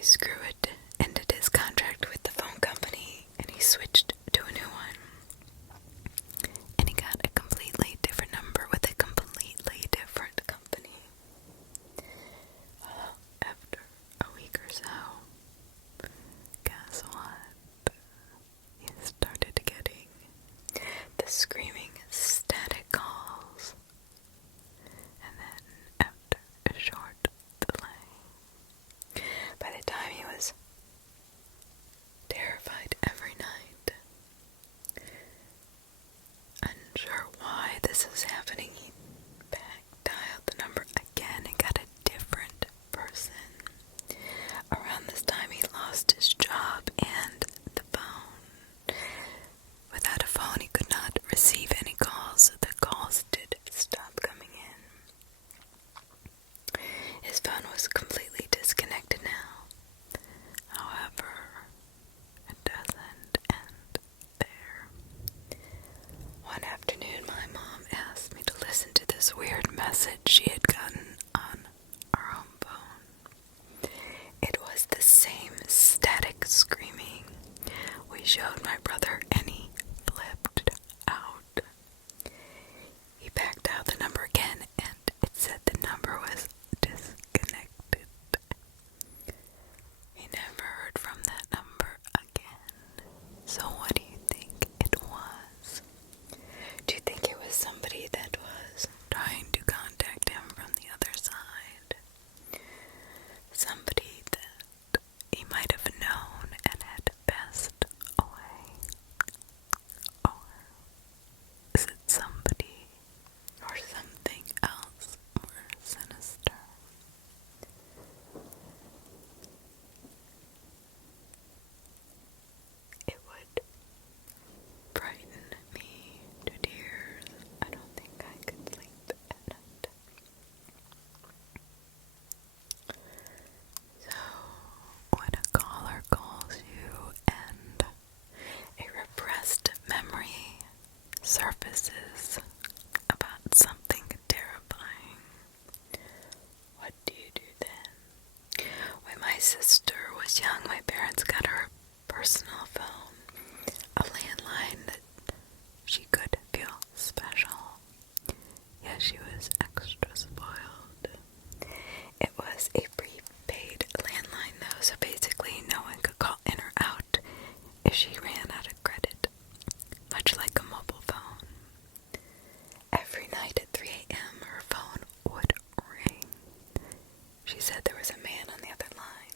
Screwitt ended his contract with the phone company and he switched to a new one. And he got a completely different number with a completely different company. After a week or so, guess what? He started getting the screaming static calls. And then after a short delay, by the time he was terrified every night, unsure why this was happening, he dialed the number again and got a different person. Around this time, he lost his job and the phone. Without a phone, he could not receive any calls. The calls did stop coming in. His phone was completely disconnected now. However, it doesn't end there. One afternoon, my mom asked me to listen to this weird message she had gotten on our home phone. It was the same static screaming. We showed my brother and he flipped out. He backed out the number again and it said the number was disconnected. He never heard from that number again. So what do you think it was? Do you think it was somebody that was trying to contact him from the other side? Somebody that he might have known and had passed away? Or is it somebody or something else more sinister? It would frighten me to tears. I don't think I could sleep at night. So, when a caller calls you and a repressed memory surfaces about something terrifying, what do you do then? When my sister was young, my parents got her a personal phone, a landline that she could feel special. Yes, she was extra spoiled. It was a prepaid landline though, so basically no one could call in or out if she ran out of credit, much like a mobile phone. Every night at 3 a.m. her phone would ring. She said there was a man on the other line.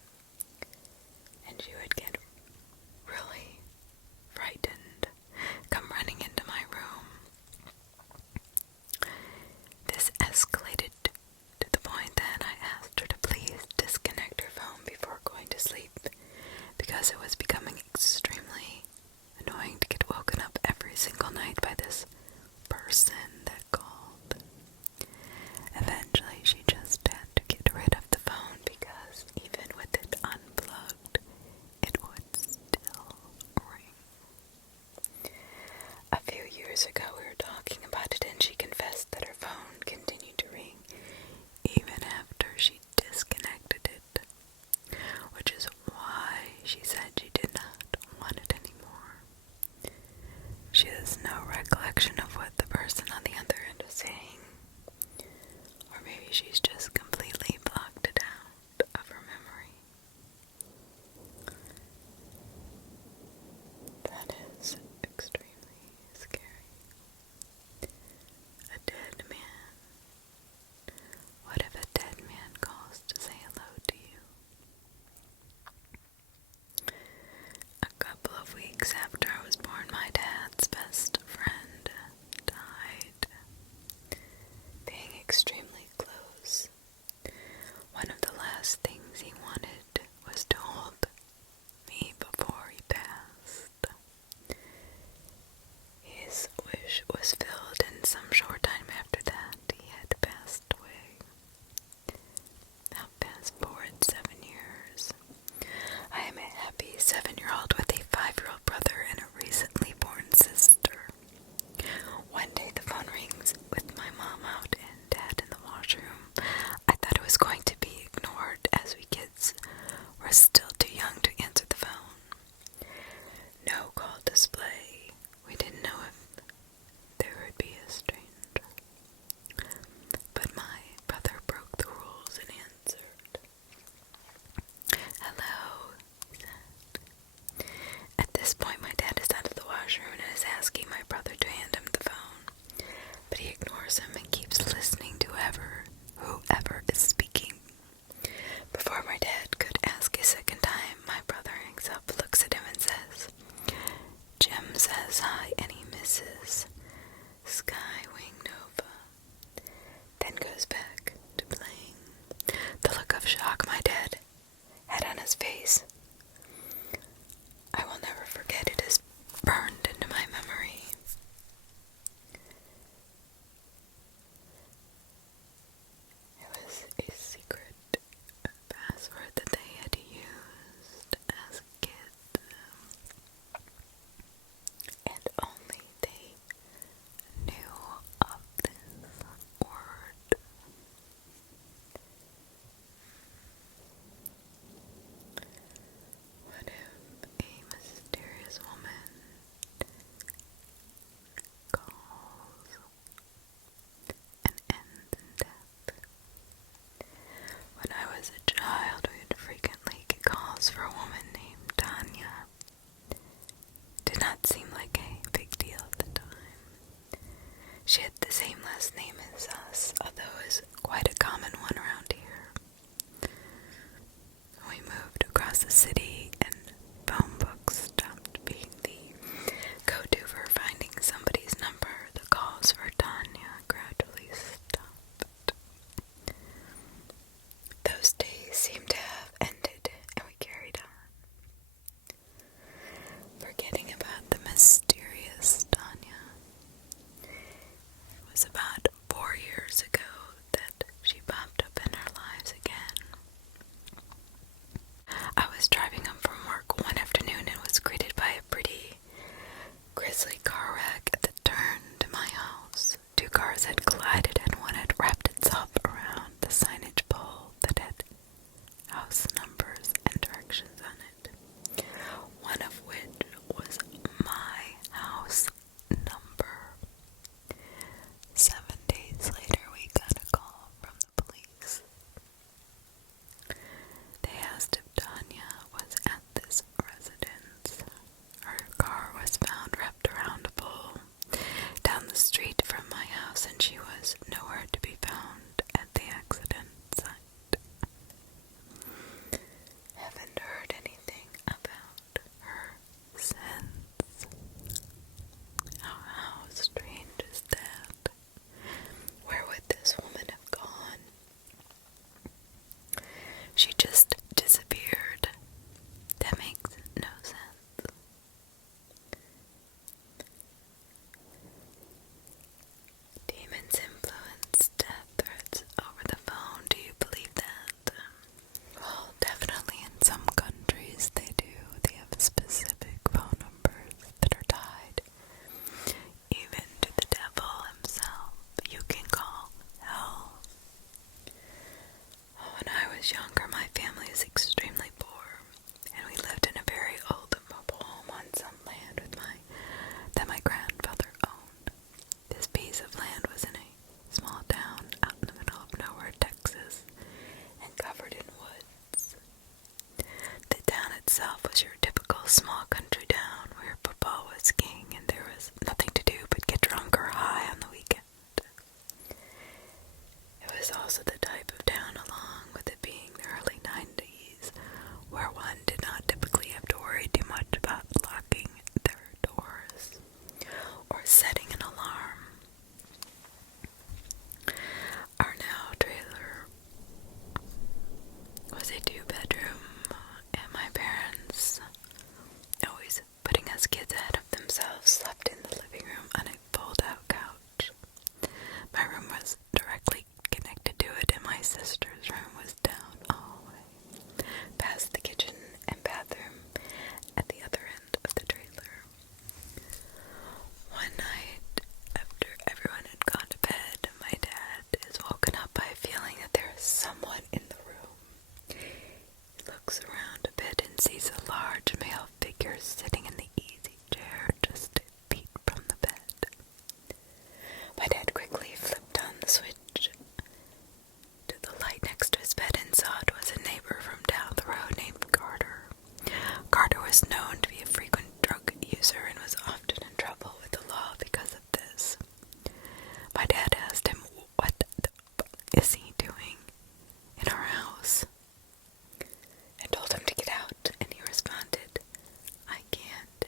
She had the same last name as us, although it was quite a common one around here. We moved across the city, and phone books stopped being the go-to for finding somebody's number. The calls for Tanya gradually stopped. Those days seemed to have ended, and we carried on, forgetting about the mysterious Tanya. It was about 4 years ago that she popped up in our lives again. I was driving home from work one afternoon and was greeted by a pretty grisly car wreck at the turn to my house. 2 cars had collided and one had wrapped itself around the signage pole that had house numbers and directions on it, one of which was my house number. 7 days later, we got a call from the police. They asked if Tanya was at this residence. Her car was found wrapped around a pole down the street from my house, and she was nowhere to be found at the accident site. Haven't heard anything about her since. How strange is that? Where would this woman have gone? She just disappeared. That makes no sense. Demons influence death threats over the phone. Do you believe that? Well, definitely in some countries they do. They have specific phone numbers that are tied even to the devil himself. You can call hell. When I was younger, my family was extremely poor, and we lived in a very old mobile home on some land that my grandfather owned. This piece of land was in a small town out in the middle of nowhere, Texas, and covered in woods. The town itself was your typical small country town where football was king and there was nothing to do but get drunk or high on the weekend. It was also the type of town, along with it being the early 90s, where one did not typically have to worry too much about locking their doors or setting an alarm. Our now trailer was a 2-bedroom, and my parents, always putting us kids ahead of themselves, slept in the living room on a fold-out couch. My room was directly connected to it, and my sister's room was down a hallway, past the kitchen and bathroom at the other end of the trailer. One night, after everyone had gone to bed, my dad is woken up by feeling that there is someone in the room. He looks around a bit and sees a large male figure sitting in the easy chair just feet from the bed. My dad quickly flipped on the switch to the light next to his bed and saw it was a neighbor from down the road named Carter. Carter was known to be a frequent drug user and was often in trouble with the law because of this. My dad asked him, "What the fuck is he doing in our house?" and told him to get out, and he responded, "I can't.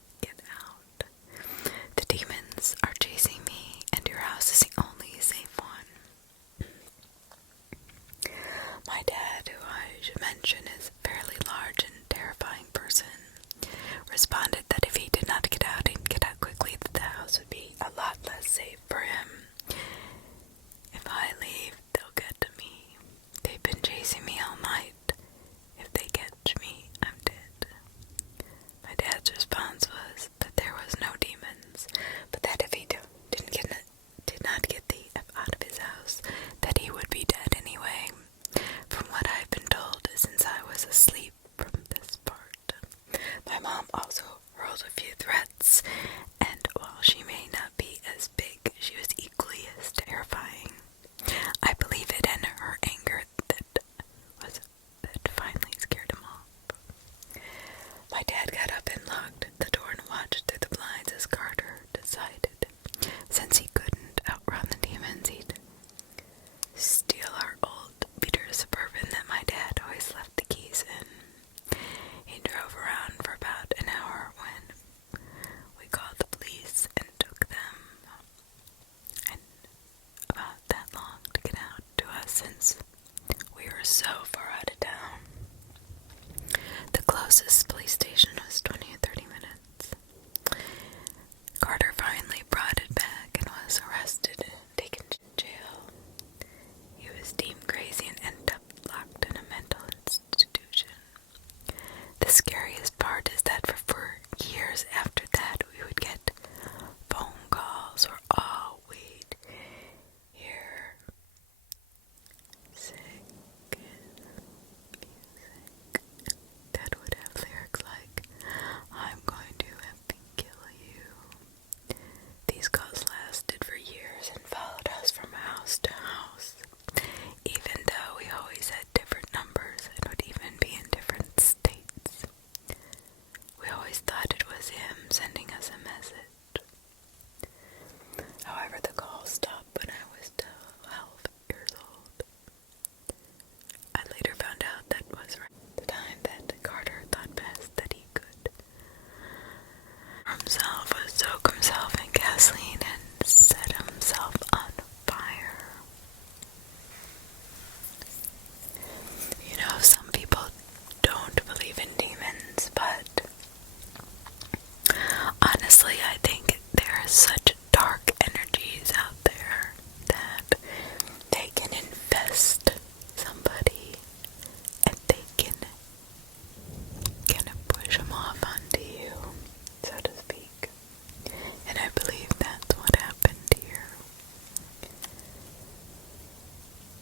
closest police station was 20 or 30 minutes. Carter finally brought it back and was arrested and taken to jail. He was deemed crazy and ended up locked in a mental institution. The scariest part is that for years after that, we would get phone calls where all we'd hear sick music that would have lyrics like, "I'm going to effing kill you." These calls lasted for years and followed us from house to house, even though we always had different numbers and would even be in different states. We always thought it was him sending us a message. However, the call stopped when I was 12 years old. I later found out that was the time that Carter thought best that he could himself was soak himself in gasoline and set himself on fire. You know, some people don't believe in demons, but honestly, I think there are such dark energies out there that they can infest somebody and they can kind of push them off onto you, so to speak. And I believe that's what happened here.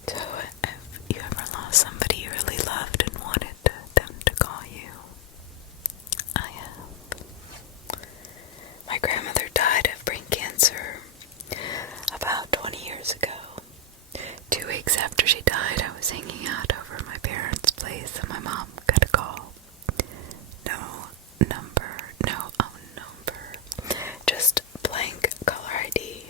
So, have you ever lost somebody you really loved and wanted them to call you? I have. My grandmother died of brain cancer about 20 years ago. 2 weeks after she died, I was hanging out over my parents' place and my mom got a call. No number, just blank caller ID.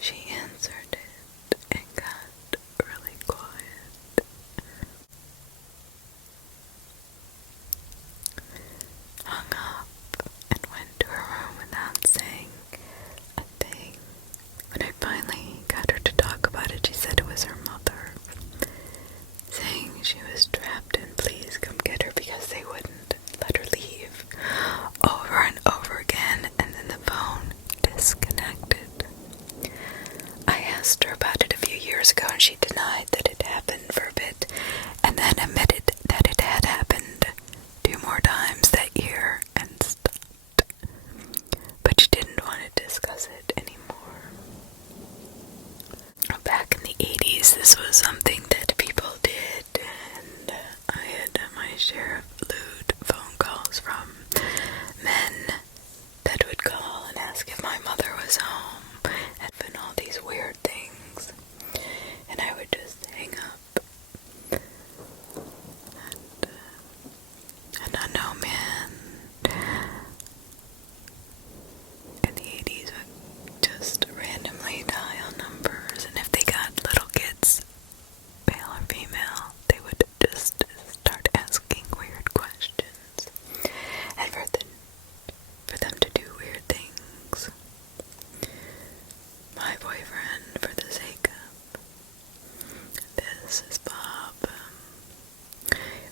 She answered it and got really quiet. Hung up and went to her room without saying a thing. When I finally got her to talk about it, she said it was her mother, saying she was trapped and please come get her because they wouldn't let her leave. Over and over again, and then the phone disconnected. I asked her about it a few years ago and she denied that it happened for a bit, and then admitted that it had happened 2 more times that year and stopped. But she didn't want to discuss it anymore. Back in the 80s, this was something that people did, and I had my share of lewd phone calls from men that would call and ask if my mother was home, and all these weird things, and I would just hang up. And I know, man, in the 80s would just randomly dial numbers, and if they got little kids, male or female, they would just start asking weird questions, and for them to do weird things. My boyfriend, for the sake of this, is Bob.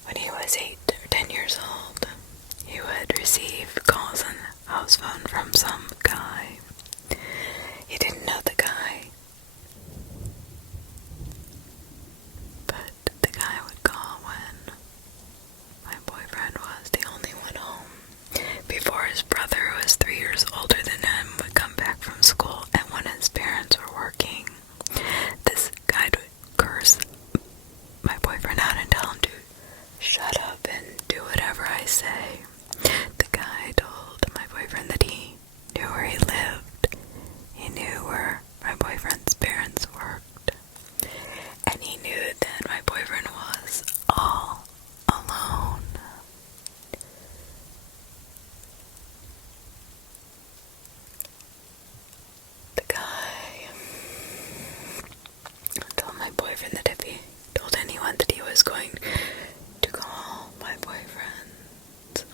When he was 8 or 10 years old, he would receive calls on the house phone from some guy. He didn't know the guy, but the guy would call when my boyfriend was the only one home. Before his brother, who was 3 years older than him, would come back from school, and when his parents were working, this guy would curse my boyfriend out and tell him to shut up and do whatever I say. The guy told my boyfriend that he knew where he lived. He knew where my boyfriend's parents worked. And he knew that my boyfriend was all alone. The guy told my boyfriend that if he told anyone that he was going to call my boyfriend's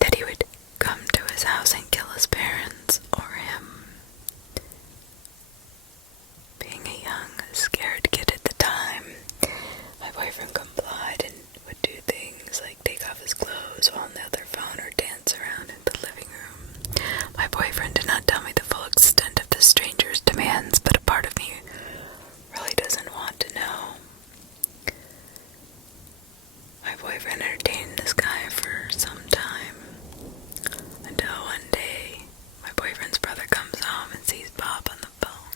that he would come to his house and kill his parents or him. Being a young, scared kid at the time, my boyfriend complied and would do boyfriend entertained this guy for some time, until one day my boyfriend's brother comes home and sees Bob on the phone.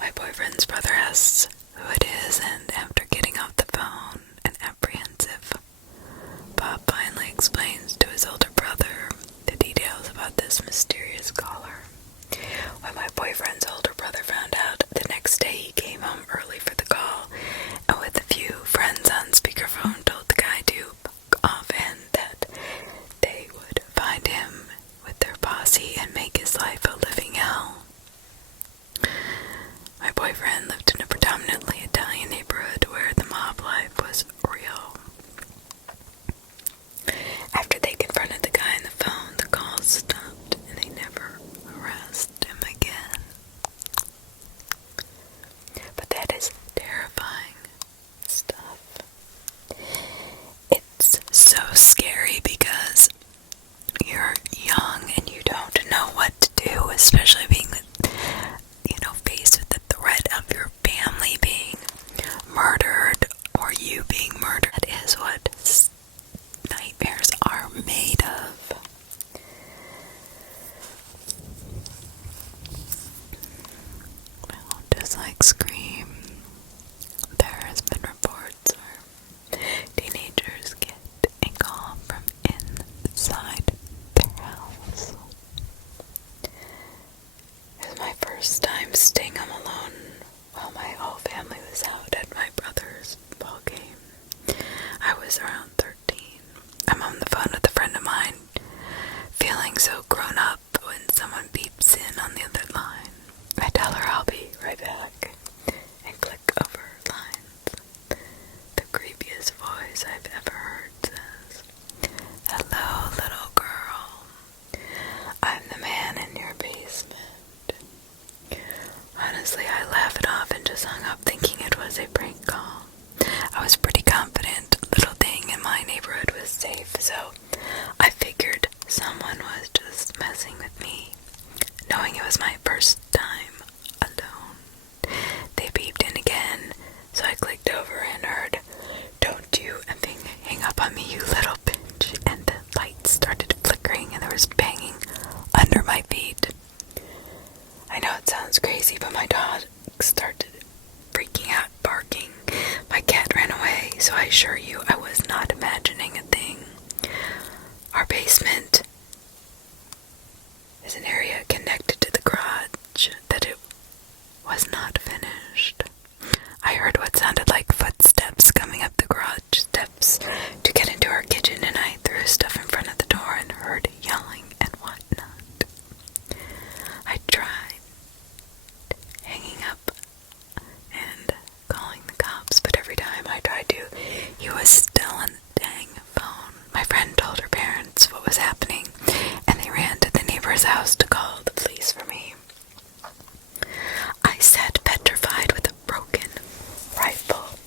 My boyfriend's brother asks who it is, and after getting off the phone and apprehensive, Bob finally explains to his older brother the details about this mysterious caller. When my boyfriend's older brother found out, the next day he came home early for the call, and with a few friends on speakerphone told the guy to fuck off and that they would find him with their posse and make his life a living hell. My boyfriend lived in a predominantly Italian neighborhood where the mob life was real. After they confronted the guy on the phone, the calls stopped and they never harassed him again. But that is terrifying stuff. It's so scary because you're young and you don't know what to do, especially being, faced with the threat of your family being murdered or you being murdered. That is what nightmares are made of. Well, just like Scream, there has been reports where teenagers get a call from inside their house. It was my first time staying home alone while my whole family was out at my brother's ball game. I was around 13. I'm on the phone with a friend of mine, feeling so grown up when someone beeps in on the other line. I tell her I'll be right back and click over lines. The creepiest voice I've ever heard says, "Hello, little girl. I'm the man in your basement." Honestly, I laughed it off and just hung up thinking it was a prank call. I was pretty confident little thing in my neighborhood was safe, so I figured someone was just messing with me, knowing it was my first time alone. They beeped in again, so I clicked over and heard, "Don't you effing hang up on me, you little bitch," and the lights started flickering and there was banging under my feet. I know it sounds crazy, but my dog started freaking out, barking. My cat ran away, so I assure you I was not imagining a thing. Our basement is an area connected to the garage that it was not finished. I heard what sounded like footsteps coming up the garage steps to get into our kitchen, and I threw stuff in front of the door and heard yelling and whatnot. I tried hanging up and calling the cops, but every time I tried to, he was still on the dang phone. My friend told her parents what was happening, and they ran to the neighbor's house to call the police for me. I sat petrified with a broken rifle,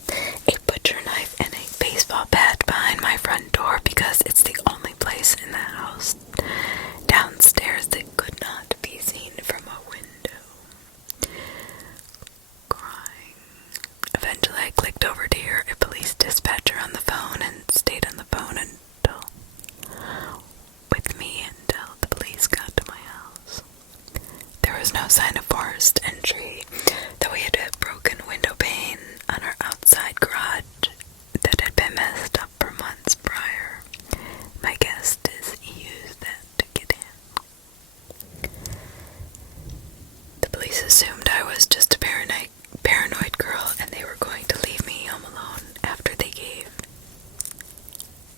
a butcher knife, and a baseball bat behind my front door because it's the only place in the house downstairs that could not be seen from a window. Crying. Eventually I clicked over to hear a police dispatcher on the phone and stayed on the phone with me until the police got to my house. There was no sign of forced entry, though we had a broken window pane on our outside garage that had been messed up for months prior. My guess is he used that to get in. The police assumed I was just a paranoid girl and they were going to leave me home alone after they gave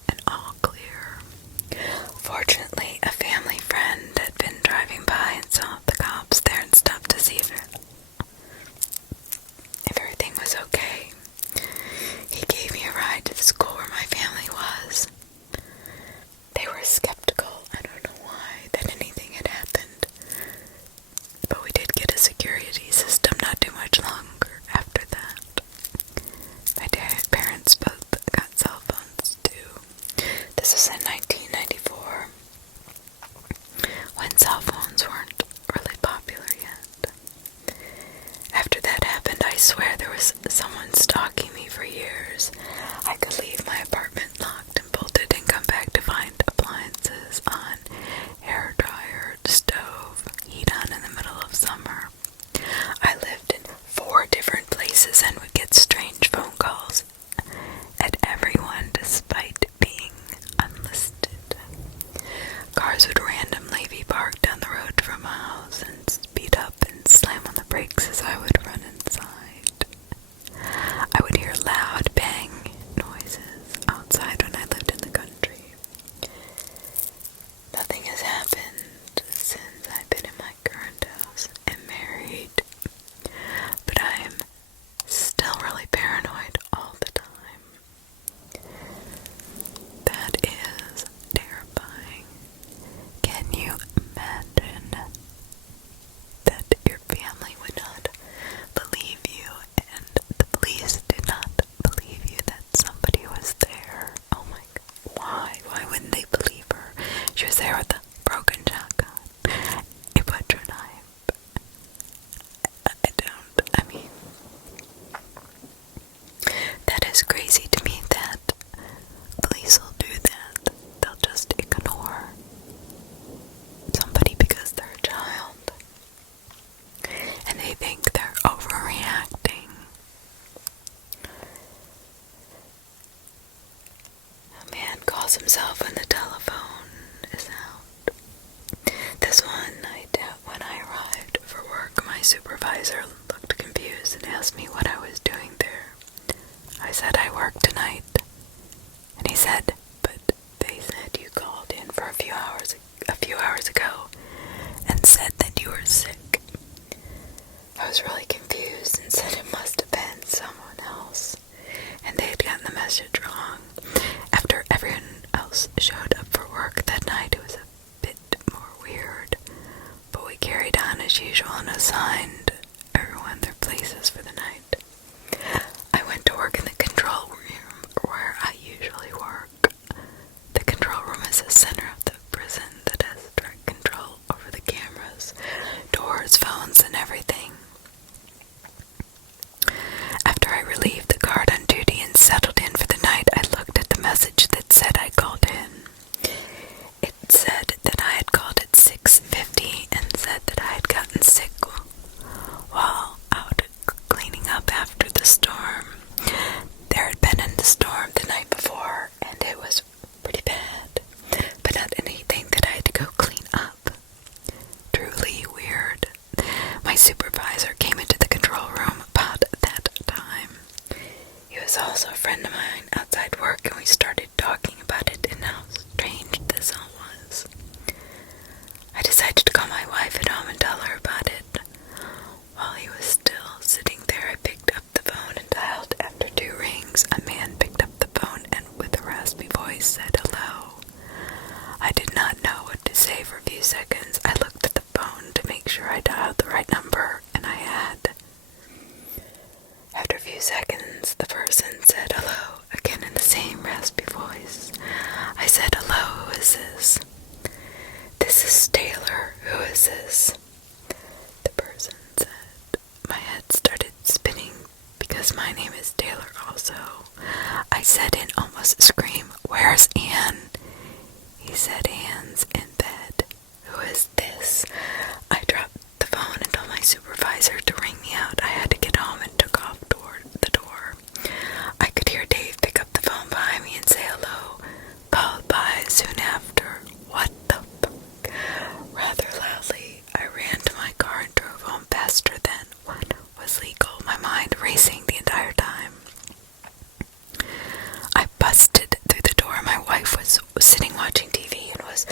an all clear. Fortunately, a family friend had been driving by and saw the cops there and stopped to see if everything was okay. He gave me a ride to the school where my family was. They were skeptical, I don't know why, that anything had happened. But we did get a security system not too much longer after that. My parents both got cell phones too. This was in 1994, when cell phones weren't really popular yet. After that happened, I swear there there was someone stalking me for years. I could leave my apartment locked and bolted and come back to find appliances on, hair dryer, stove, heat on in the middle of summer. I lived in 4 different places and would get strange phone calls at everyone despite being unlisted. Cars would randomly be parked down the road from my house and speed up and slam on the brakes as I would run inside. I would hear loud bang noises outside when I lived in the country. Nothing has happened since I've been in my current house and married, but I am still really paranoid all the time. That is terrifying. Can you imagine that your family would not believe you and the police did not believe you that somebody was there? Oh my God. Why? Why wouldn't they believe her? She was there with a broken shotgun, a butcher knife. That is crazy to me that police will do that. They'll just ignore somebody because they're a child. And they think they're overreacting. A man calls himself when the telephone is out. This one night when I arrived for work, my supervisor looked confused and asked me what I was doing there. I said I work tonight. And he said, but they said you called in for a few hours ago and said that you were sick. I was really confused and said it must have been someone else, and they had gotten the message wrong. After everyone else showed up for work that night, it was a bit more weird, but we carried on as usual and assigned everyone their places for the night. I went to work in the control room where I usually work. The control room is the center of the prison that has direct control over the cameras, doors, phones, and everything. After I relieved the guard on duty and settled in for the night, I looked at the message that said I called in. It said that I had called at 6:50 and said that I had gotten sick while out cleaning up after the storm. There had been a storm the night before, and it was pretty bad, but not anything that I had to go clean up. Truly weird. My supervisor came into the control room about that time. He was also a friend of mine outside work, and we started talking about it and how strange this all was. I decided to call my wife at home and tell her about it. While he was still sitting there, I picked up the phone and dialed. After 2 rings, a man picked up the phone and with a raspy voice said hello. I did not know what to say for a few seconds. I looked at the phone to make sure I dialed the right number, and I had. After a few seconds, the person said hello, again in the same raspy voice. I said, hello, who is this? This is Taylor, who is this? The person said. My head started spinning because my name is Taylor also. I said in almost a scream, where's Anne? He said, Anne's in bed. Who is this? I dropped the phone and told my supervisor to ring me out. I had to get home and took off toward the door. I could hear Dave pick up the phone behind me and say hello, followed by soon after, what the fuck? Rather loudly, I ran to my car and drove home faster than what was legal, my mind racing the entire time. I busted through the door. My wife was sitting watching TV and was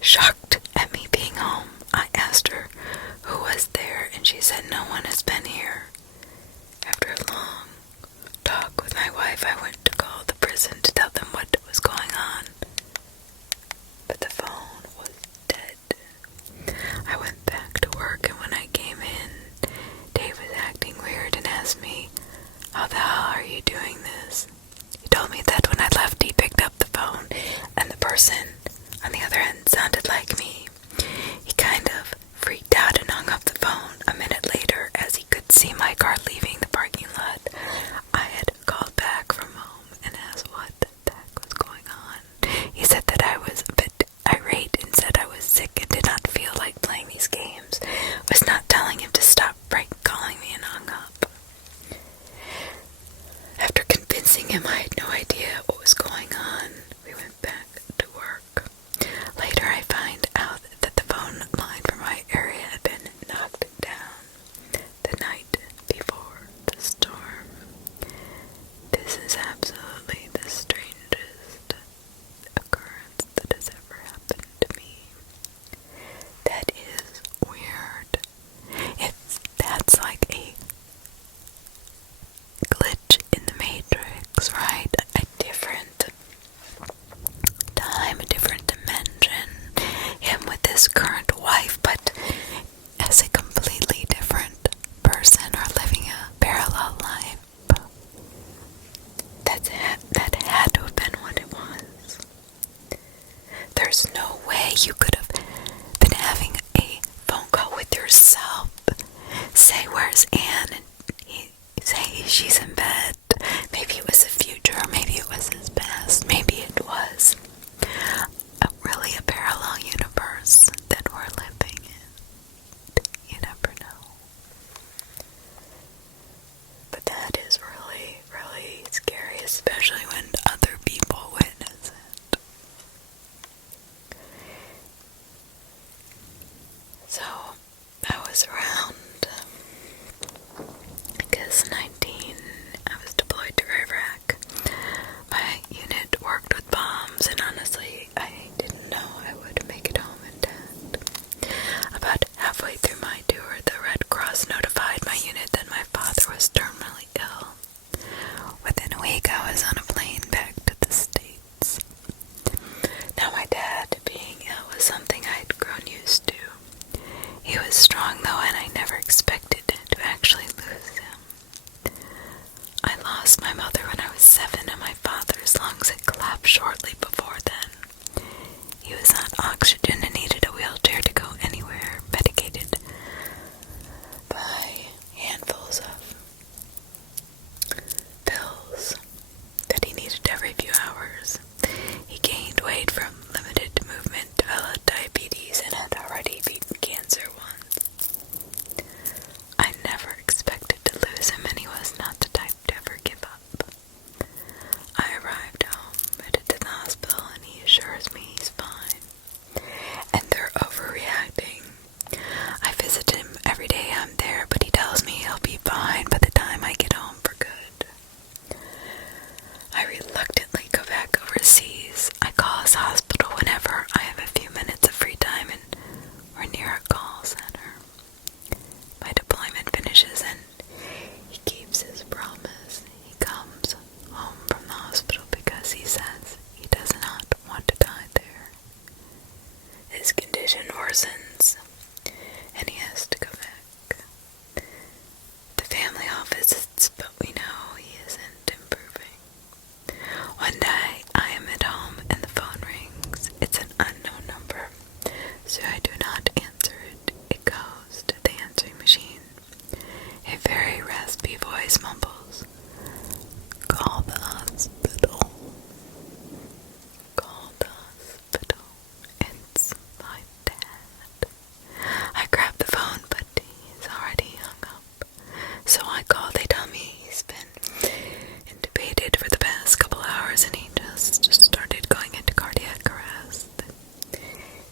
shocked at me being home. I asked her who was there, and she said no one has been here. shortly before then. He was on oxygen and needed a wheelchair to go anywhere, medicated by handfuls of pills that he needed every few hours. He gained weight from limited movement, developed diabetes, and had already beaten cancer once. I never expected to lose him, and he was not the type to ever give up. I arrived home, headed to the hospital, and he assures me he's fine. And they're overreacting. I visit him every day I'm there, but he tells me he'll be fine by the time I get home for good. I reluctantly go back overseas. I call his hospital whenever I have a few minutes of free time, and we're near a call center. My deployment finishes and he keeps his promise. He comes home from the hospital because he says he does not want to die there. His condition worsens and he has to go back. The family all visits, but we know he isn't improving. One day I am at home and the phone rings. It's an unknown number, so I do not answer it. It goes to the answering machine. A very raspy voice mumbles, "Call the hospital. Call the hospital. It's my dad." I grab the phone, but he's already hung up. So I call. They tell me he's been intubated for the past couple hours and he just started going into cardiac arrest.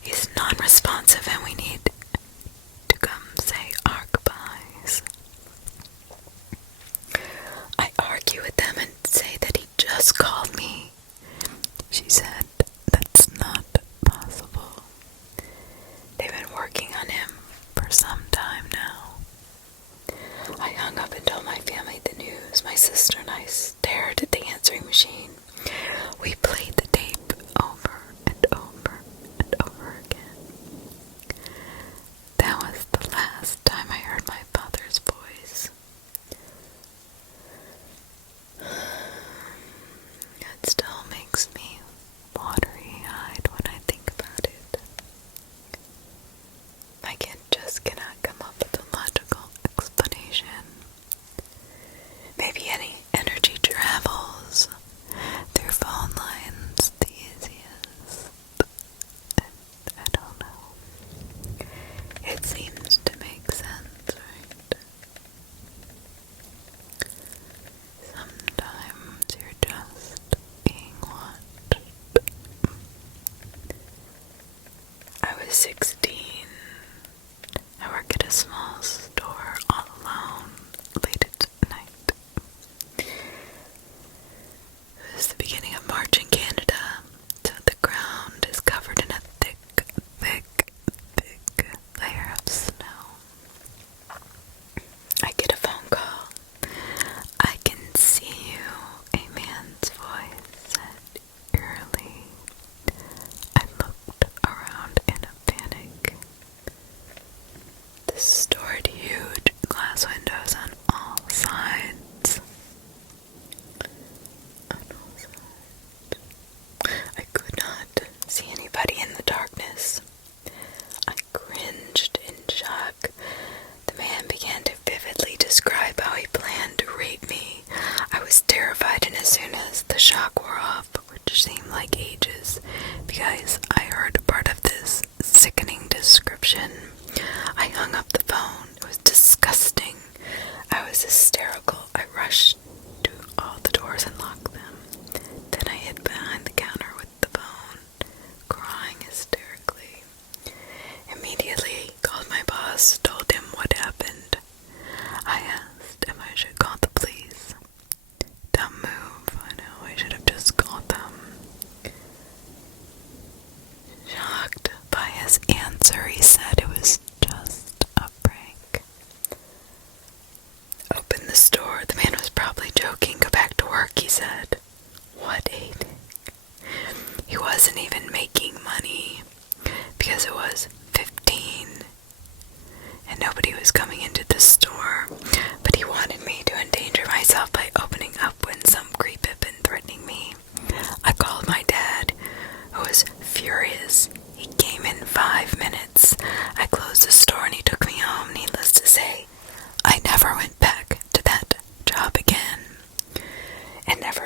He's non-responsive and we need to come say our goodbyes. I argue with them and say that he just called me. She said that's not possible. They've been working on him for some time now. I hung up and told my family the news. My sister and I stared at the answering machine. We played the tape over and over and over again. That was the last time I heard my father's voice. It still makes me watery-eyed when I think about it. My kid just cannot come up with a logical explanation. Maybe any energy travels through phone lines the easiest. I don't know. It seems to make sense, right? Sometimes you're just being watched. I was 16. I work at a small store all alone late at night. It was the beginning of March in Canada, so the ground is covered in a thick layer of snow. I get a phone call. "I can see you," a man's voice said eerily. I looked around in a panic. The store had huge glass windows on all sides. I could not see anybody in the darkness. I cringed in shock. The man began to vividly describe how he planned to rape me. I was terrified, and as soon as the shock wore off, which seemed like ages, because I heard part of this sickening description, I hung up the phone. It was disgusting. I was hysterical. I rushed to all the doors and locked them. Then I hid behind the counter with the phone, crying hysterically. Immediately called my boss, told him what happened. I asked if I should call the police. Dumb move. I know, I should have just called them. Shocked by his answer, he said it was just a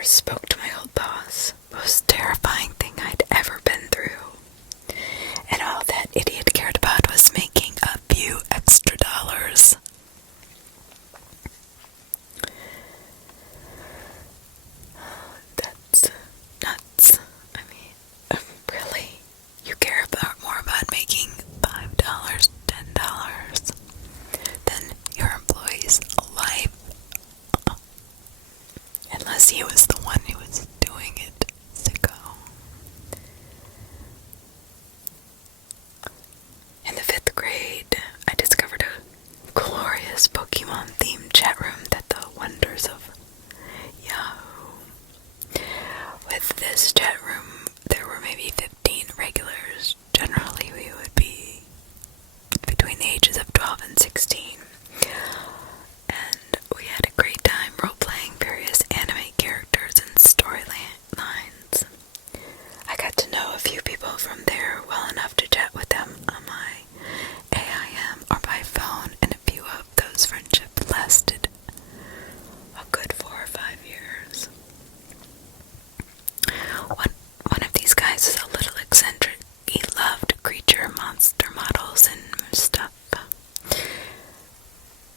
first spoke to my old boss, most terrifying thing I'd ever been through. And all that idiot cared about was making a few extra dollars. That's nuts. I mean, really? You care more about making $5, $10 than your employee's life? Unless he was the one who was doing it, sicko. In the 5th grade, I discovered a glorious Pokemon-themed chat room that the wonders of Yahoo. With this chat room, there were maybe 15 regulars. Generally, we would be between the ages of 12 and 16. And we had a great time role-playing various anime characters and storylines. I got to know a few people from there well enough to chat with them on my AIM or by phone, and a few of those friendships lasted a good 4 or 5 years. One of these guys is a little eccentric. He loved creature monster models and stuff.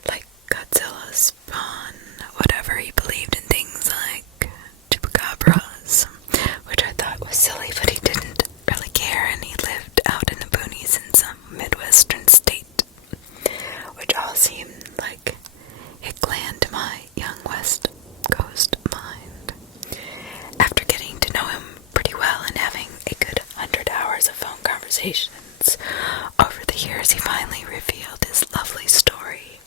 Like Godzilla, Spawn, whatever. He believed in things like chupacabras, which I thought was silly, but he didn't really care, and he lived out in the boonies in some Midwestern state, which all seemed like Hickland to my young West Coast mind. After getting to know him pretty well and having a good 100 hours of phone conversations over the years, he finally revealed his lovely story.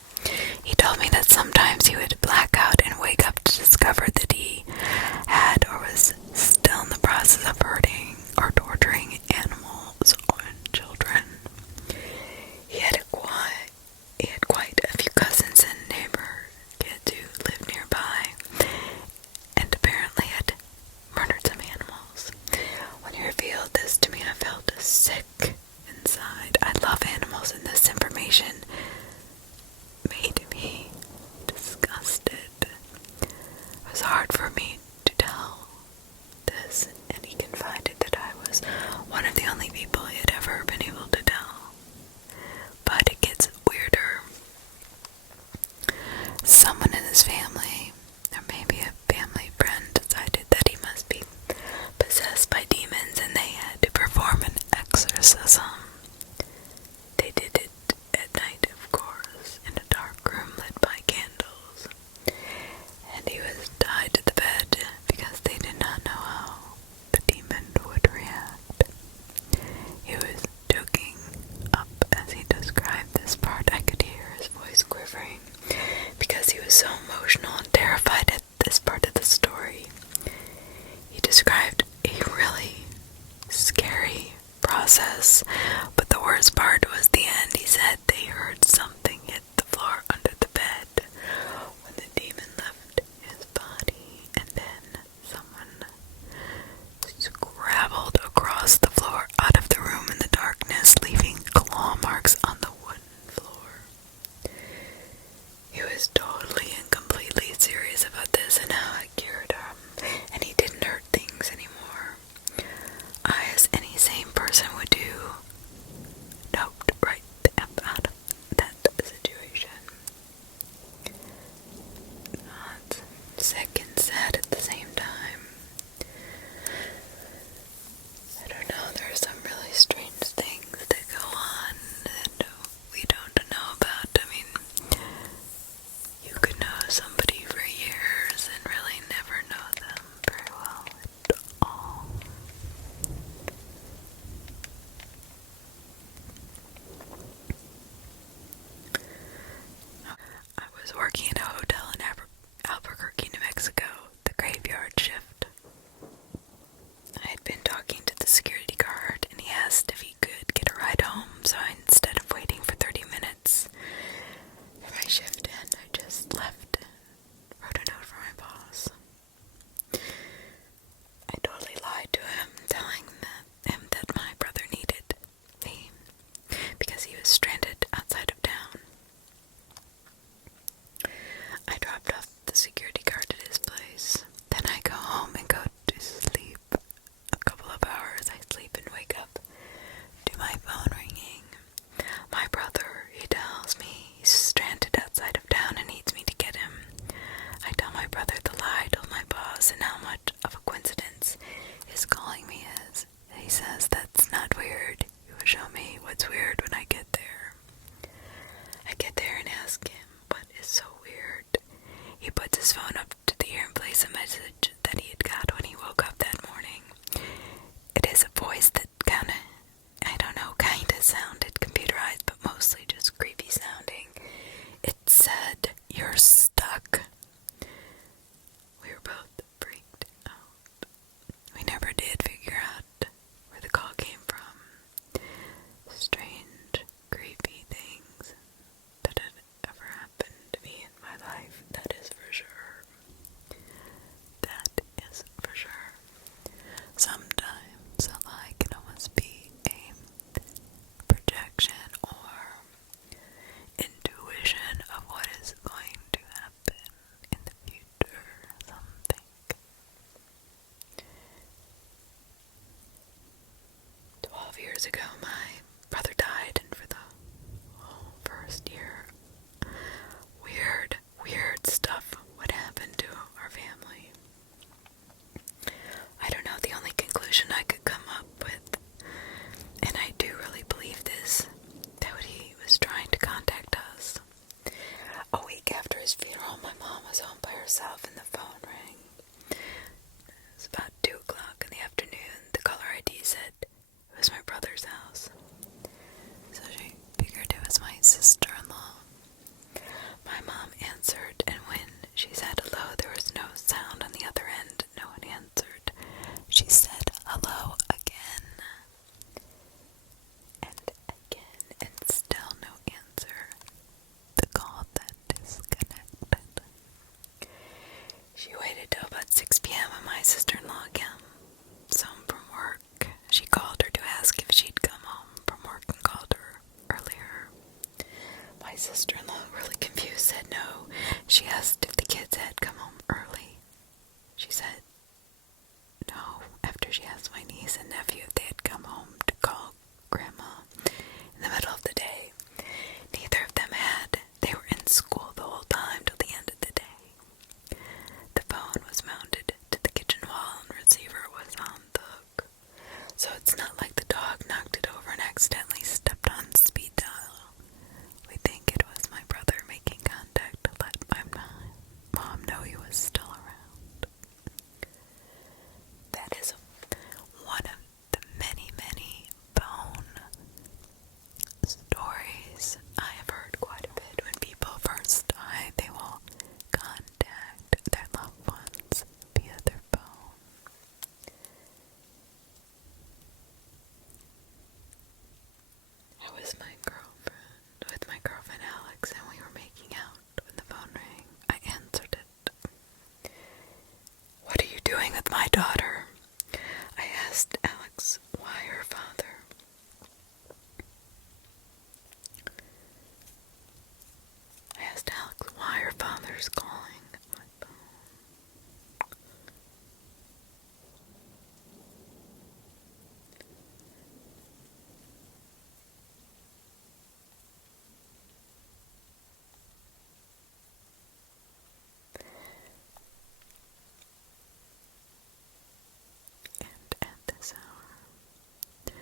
He told me that sometimes he would black out and wake up to discover that he had or was still in the process of hurting or torturing animals or children. He had quite a few cousins and neighbor kids who lived nearby, and apparently had murdered some animals. When he revealed this to me, I felt sick inside. I love animals, and this information made me disgusted. It was hard for me to tell this, and he confided that I was one of the only people he had ever been able to tell. But it gets weirder. Someone in his family, or maybe a family friend, decided that he must be possessed by demons, and they had to perform an exorcism. They did it at night, of course, in a dark room lit by candles. And he was tied to the bed because they did not know how the demon would react. He was choking years ago, my brother died, and for the whole first year, weird stuff would happen to our family. I don't know, the only conclusion I could come up with, and I do really believe this, that he was trying to contact us. A week after his funeral, my mom was home by herself and the phone rang. It was about 2 o'clock in the afternoon. The caller ID said it was my brother's house. So she figured it was my sister-in-law. My mom answered, and when she said hello, there was no sound on the other end. No one answered. She said hello again. And again, and still no answer. The call then disconnected. She waited till about 6 p.m. and my sister-in-law came home from work. She called her to ask if she'd come home from work and called her earlier. My sister-in-law, really confused, said no. She asked if the kids had come home early. She said no, after she asked my niece and nephew if they had come home to call Grandma in the middle of the day. Neither of them had. They were in school the whole time till the end of the day. The phone was mounted to the kitchen wall and receiver was on the hook. So it's not like the dog knocked it over and accidentally stepped on speed dial. We think it was my brother making contact to let my mom know he was still around. That is one of the many phone stories I have heard quite a bit. When people first die, they will contact their loved ones via their phone. I was with my girlfriend Alex, and we were making out when the phone rang. I answered it. "What are you doing with my daughter?" I asked Alex why her father. Father's calling my phone. And at this hour,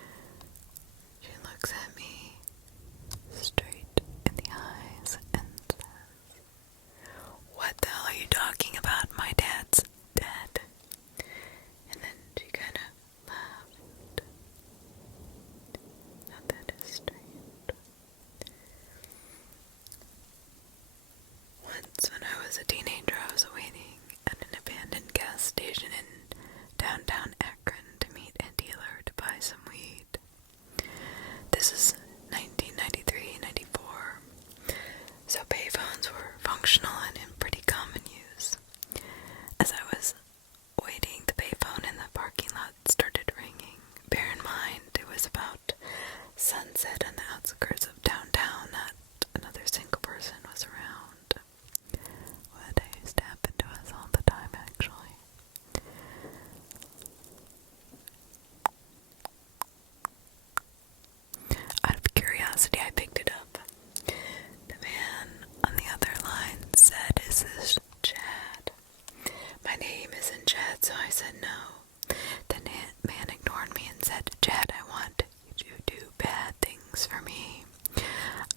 she looks at me straight in the eyes and says, "What the hell are you talking about? My dad's dead." And then she kind of laughed. Now that is strange. Once when I was a teenager, I was waiting at an abandoned gas station in downtown Akron to meet a dealer to buy some weed. This is 1993-94, so payphones were functional and in pretty common use. As I was waiting, the payphone in the parking lot started ringing. Bear in mind, it was about sunset on the outskirts of downtown, not another single person was around. What used to happen to us all the time, actually. Out of curiosity, I picked it up. The man on the other line said, "Is this Chad?" My name isn't Chad, so I said no. The man ignored me and said, "Chad, I want you to do bad things for me."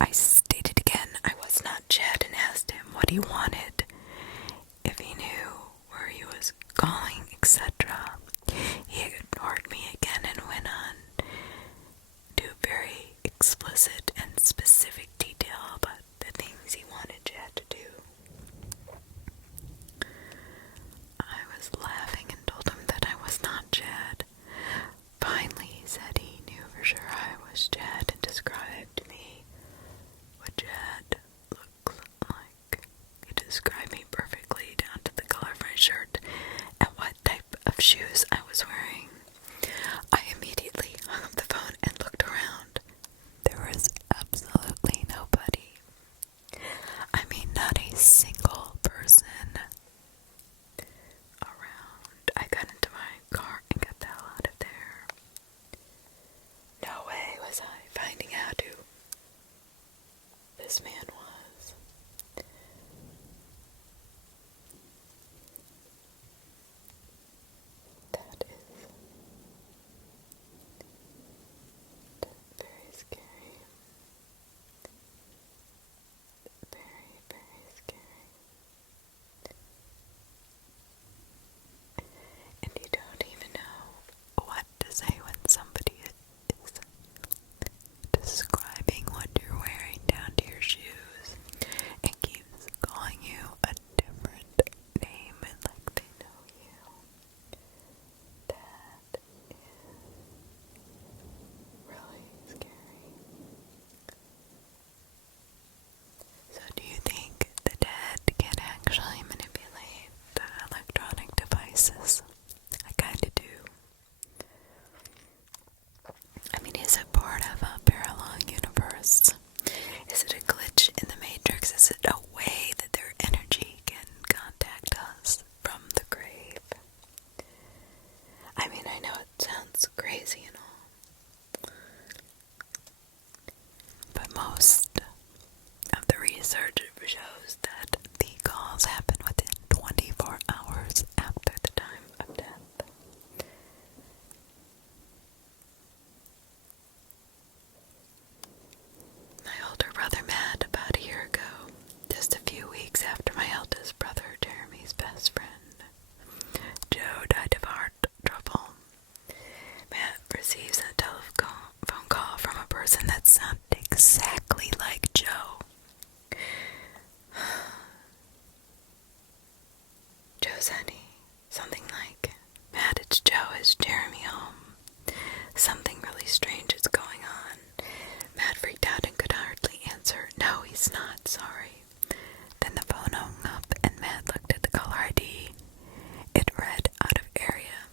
I stated again I was not Chad and asked him what he wanted, if he knew where he was calling, etc. He ignored me again and went on to very explicit and specific detail about the things he wanted Chad to do. I was laughing and told him that I was not Chad. Finally, he said he knew for sure I was Chad and described to me what Chad looks like. He described me perfectly down to the color of my shirt and what type of shoes I was wearing. I immediately hung up the phone and looked around. There was absolutely nobody. I mean, not a single person around. I got into my car and got the hell out of there. No way. surfaces. I kinda do. I mean, is it part of a parallel universe? Is it a glitch in the Matrix? Is it a way that their energy can contact us from the grave? I mean, I know it sounds crazy and all, but most of the research shows that the calls happen within 24 hours after the time of death. My older brother Matt, about a year ago, just a few weeks after my eldest brother Jeremy's best friend, Joe, died of heart trouble. Matt receives a telephone call from a person that sounded exactly like Joe. Joe said something like, "Matt, it's Joe. Is Jeremy home? Something really strange is going on." Matt freaked out and could hardly answer. "No, he's not. Sorry." Then the phone hung up and Matt looked at the caller ID. It read out of area.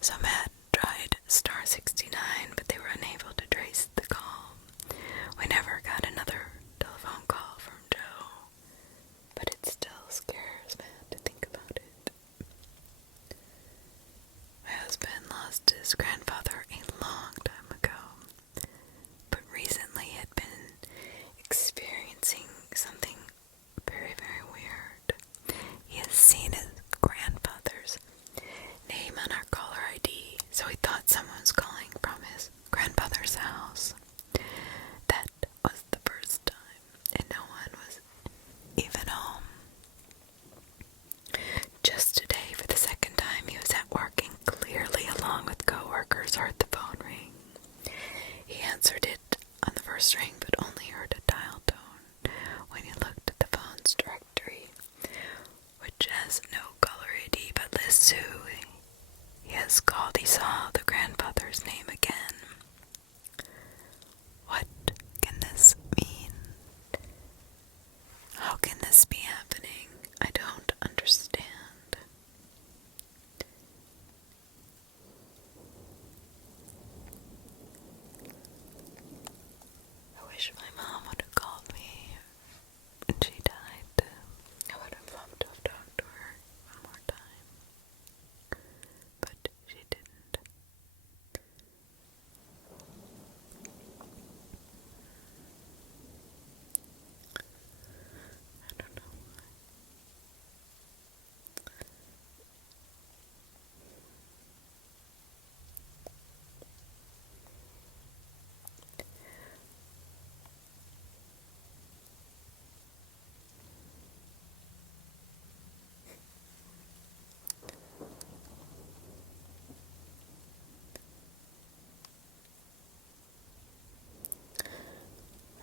So Matt tried *69, but they were unable to trace the call. We never got another telephone call from Joe, but it still scares Matt to think about it. My husband lost his grandfather a long time ago, but recently had been experiencing something very, very weird. He has seen his grandfather's name on our caller ID, so he thought someone was calling from his grandfather's house. That was the first time, and no one was even home. Just today, for the second time, he was at work and clearly, along with coworkers, heard the phone ring. He answered it on the first ring, but only heard a dial tone. When he looked at the phone's directory, which has no caller ID but lists who he has called, he saw the grandfather's name again. What can this mean? How can this be happening? I don't understand. I wish my mom would have called me when she died. I would have loved to have talked to her one more time, but she didn't. I don't know why.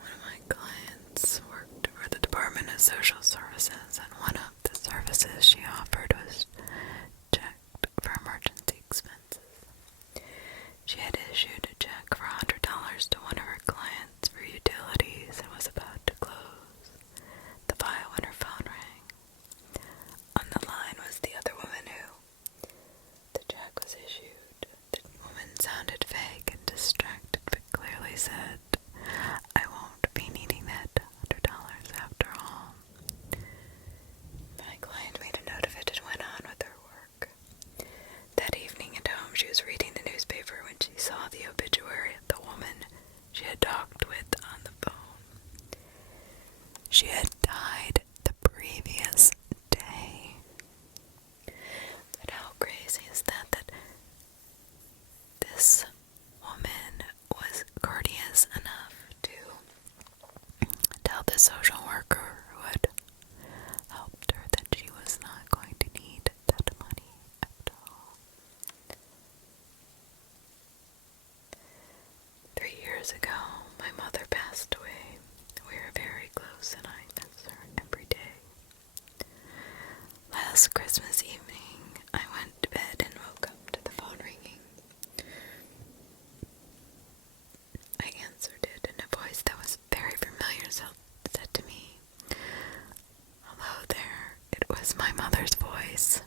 One of my clients worked for the Department of Social Services, and one of the services she offered was checked for emergency expenses. She had issued a check for $100 to one of her clients for utilities and was about to close the file when her phone rang. On the line was the other woman who the check was issued. The woman sounded vague and distracted, but clearly said, "I won't be needing that $100 after all." My client made a note of it and went on with her work. That evening at home, she was reading the newspaper when she saw the obituary of the woman she had talked with on the phone. She had died the previous day. But how crazy is that this woman was courteous enough to tell the social worker who had helped her that she was not going to need that money after all. 3 years ago, my mother passed away. We were very close and I miss her every day. Last Christmas evening, I went to bed and woke up to the phone ringing. I answered it, and a voice that was very familiar said to me, "Hello there." It was my mother's voice.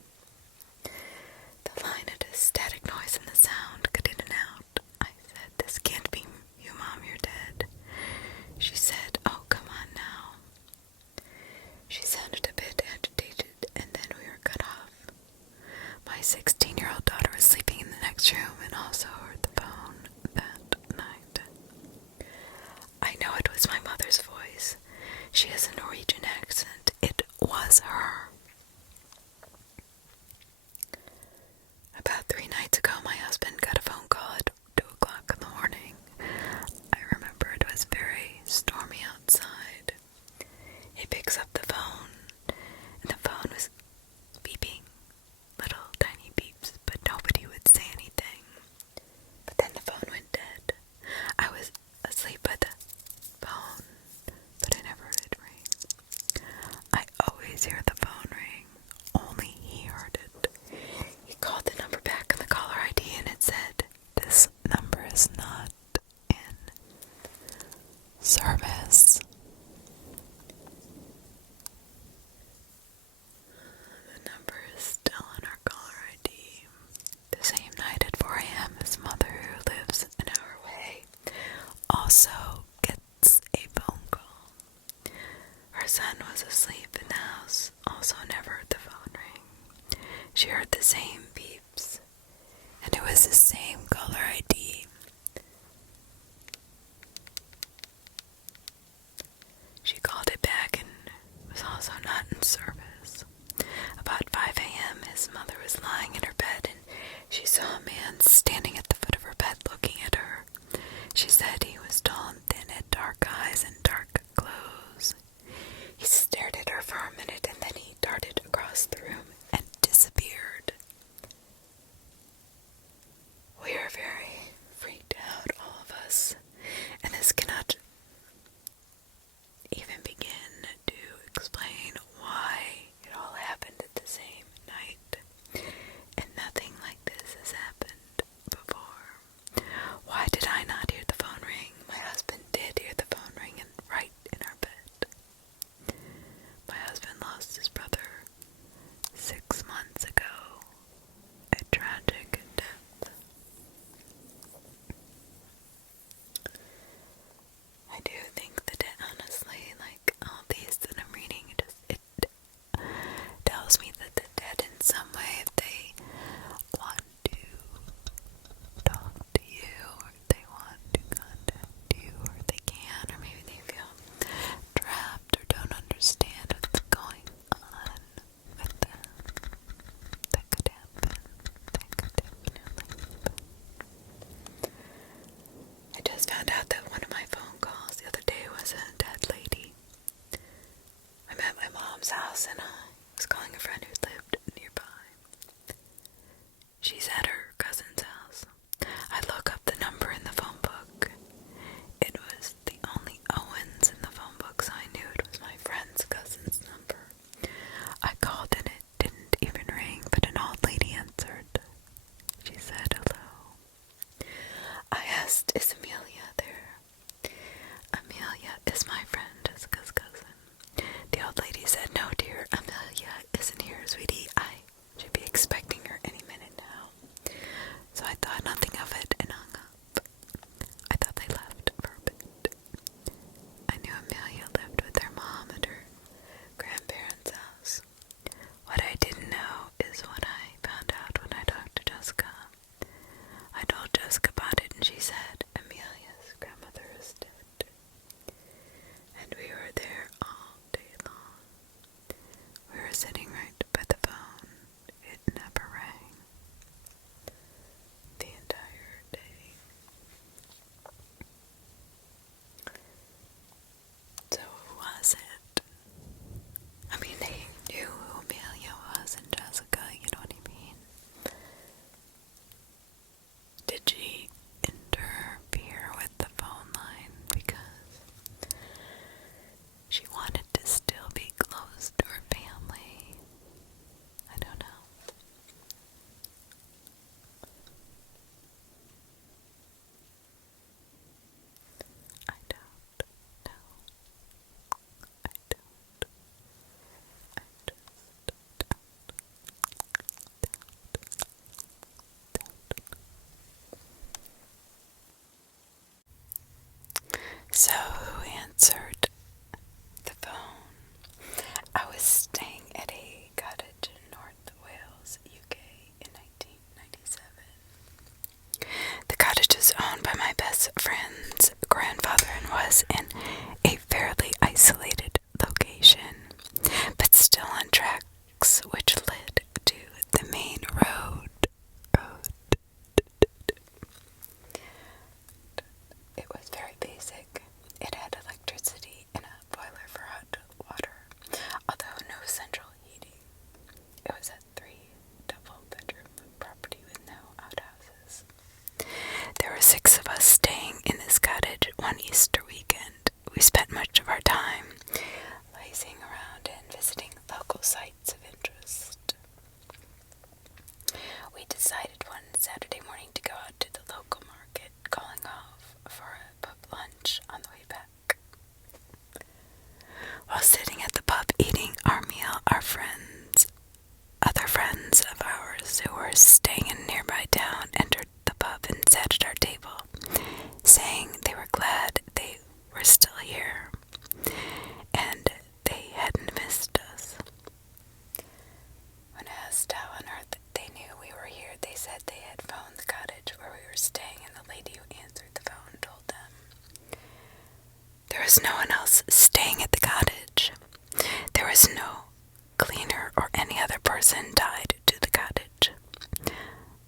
noise and the sound cut in and out. I said, "This can't be you, Mom, you're dead." She said, "Oh, come on now." She sounded a bit agitated, and then we were cut off. My 16-year-old daughter was sleeping in the next room and also heard the phone that night. I know it was my mother's voice. She has a Norwegian accent. It was her. About 3 nights ago, my husband got a phone call at 2 o'clock in the morning. I remember it was very stormy outside. He picks up the phone, and the phone was beeping, little tiny beeps, but nobody would say anything. But then the phone went dead. I was asleep by the phone, but I never heard it ring. I always hear the phone ring. Only he heard it. He called the number back on the caller ID and it said, "This number is not in service." The number is still on our caller ID. The same night at 4 a.m., his mother, who lives an hour away, also gets a phone call. Her son was asleep in the house, also never heard the phone ring. She heard the same beeps, and it was the same caller ID. She called it back and it was also not in service. About 5 a.m., his mother was lying in her bed and she saw a man standing at the foot of her bed looking at her. She said he was tall and thin, had dark eyes and dark clothes. He stared at her for a minute and then he darted across the room and disappeared. We are very freaked out, all of us, and this cannot even begin to explain why it all happened at the same night. And nothing like this has happened before. Why did I not hear the phone ring? My husband did hear the phone ring and right in our bed. My husband lost his brother 6 months ago. A tragic death. I do think that honestly, like all these that I'm reading, it tells me that the dead in some way, if they want to talk to you, or if they want to contact you, or they can, or maybe they feel trapped or don't understand what's going on with them. That could happen. That could definitely happen. I just found out that one of my phone calls the other day was a dead lady. I'm at my mom's house and I was calling a friend who lived nearby. She's at her cousin's house. I look up the number in the phone book. It was the only Owens in the phone book, so I knew it was my friend's cousin's number. I called and it didn't even ring, but an old lady answered. She said hello. I asked, "Is Amelia there?" Amelia is my friend Jessica's cousin. The old lady said, "No, dear, Amelia isn't here, sweetie. I should be expecting her any minute now." So who answered the phone? I was staying at a cottage in North Wales, UK in 1997. The cottage was owned by my best friend's grandfather and was in a fairly isolated location, but still on tracks which led to the main road. It was very basic. It had electricity and a boiler for hot water, although no central heating. It was a 3-double-bedroom property with no outhouses. There were 6 of us staying in this cottage one Easter weekend. We spent much of our time lazing around and visiting local sites of interest. We decided one Saturday morning to go out to the local market, calling off for a pub lunch on the way back. While sitting at the pub eating our meal, other friends of ours who were staying in a nearby town entered the pub and sat at our table, saying they were glad they were still here and they hadn't missed us. When asked how on earth they knew we were here, they said they had phoned the cottage where we were staying, and the lady who answered the phone told them there was no one else staying at the cottage. There was no cleaner or any other person tied to the cottage.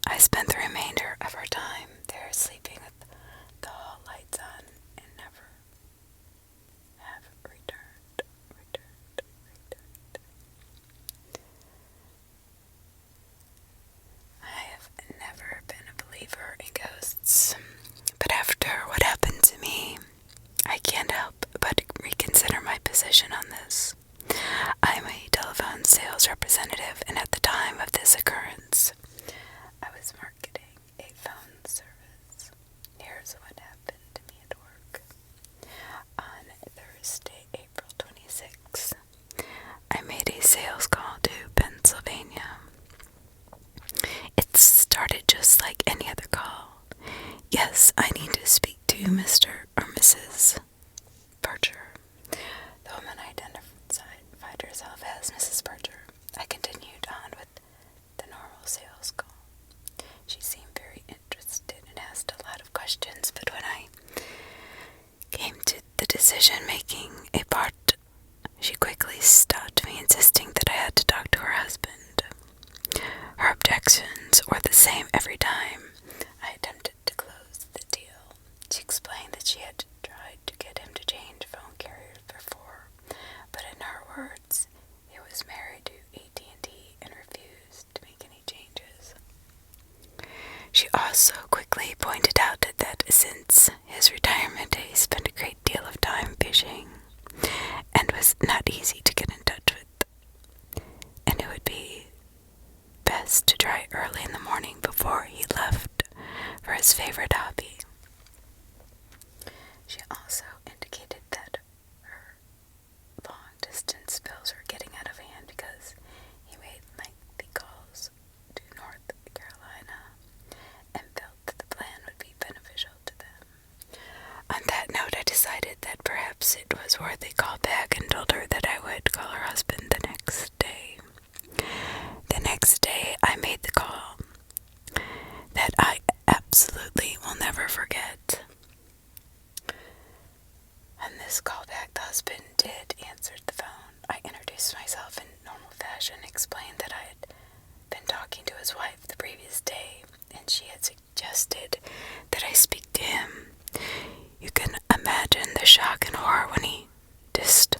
I spent the remainder of our time there sleeping with the hall lights on and never have returned. I have never been a believer in ghosts, but after what happened to me, I can't help but reconsider my position on this. I'm a telephone sales representative, and at the time of this occurrence, I was marketing a phone service. Here's what happened to me at work. On Thursday, April 26th, I made a sales call to Pennsylvania. It started just like any other call. Yes, I need to speak to Mr. or Mrs. Berger. The woman identified herself as Mrs. Berger. I continued on with the normal sales call. She seemed very interested and asked a lot of questions, but when I came to the decision-making part, she quickly stopped me, insisting that I had to talk to her husband. Her objections were the same every time I attempted to close the deal. She explained that she had tried to get him to change phone carriers before, but in her words, he was married to AT&T and refused to make any changes. She also quickly pointed out that since his retirement, he spent a great deal of time fishing and was not easy to get in touch with, and it would be best to try early in the morning before he left for his favorite hobby. She also indicated that her long-distance bills were getting out of hand because he made lengthy calls to North Carolina and felt that the plan would be beneficial to them. On that note, I decided that perhaps it was worth a call back and told her that I would call her husband the next day. The next day, I made the call that I absolutely will never forget. On this callback, the husband did answer the phone. I introduced myself in normal fashion, explained that I had been talking to his wife the previous day, and she had suggested that I speak to him. You can imagine the shock and horror when he just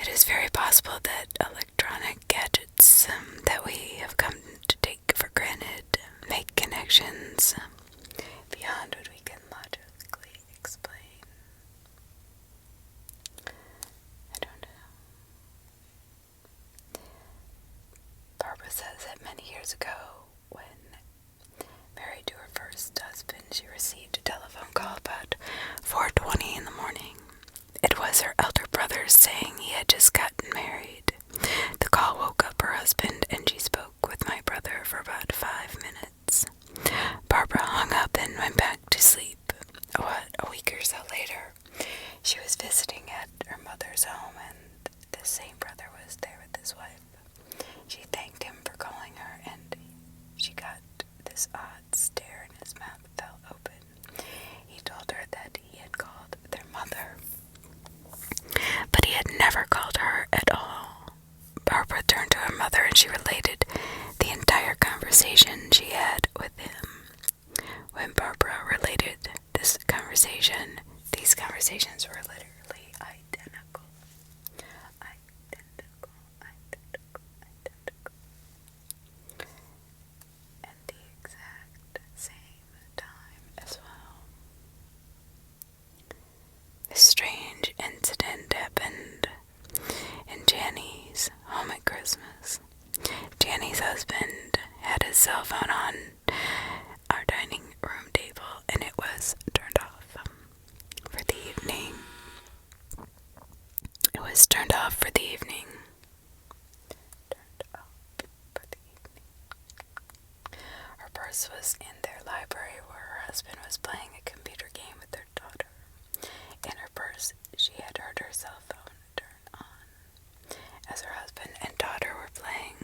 It is very possible that electronic gadgets that we have come to take for granted make connections beyond what we can logically explain. I don't know. Barbara says that many years ago, when married to her first husband, she received a telephone call about 4:20 in the morning. It was her elder brother saying he had just gotten married. The call woke up her husband, and she spoke with my brother for about 5 minutes. Barbara hung up and went back to sleep. A week or so later, she was visiting at her mother's home, and the same brother was there with his wife. She thanked him for calling her, and she got this odd stare, and his mouth fell open. He told her that he had called their mother, but he had never called her at all. Barbara turned to her mother, and she related the entire conversation she had with him. When Barbara related this conversation, these conversations were literally identical. At the exact same time as well. This strange incident happened in Janny's home at Christmas. Janny's husband had his cell phone on our dining room table, and it was turned off for the evening. It was turned off for the evening. Her purse was in their library where her husband was playing a computer game with their daughter. In her purse, she had heard her cell phone turn on. As her husband and daughter were playing,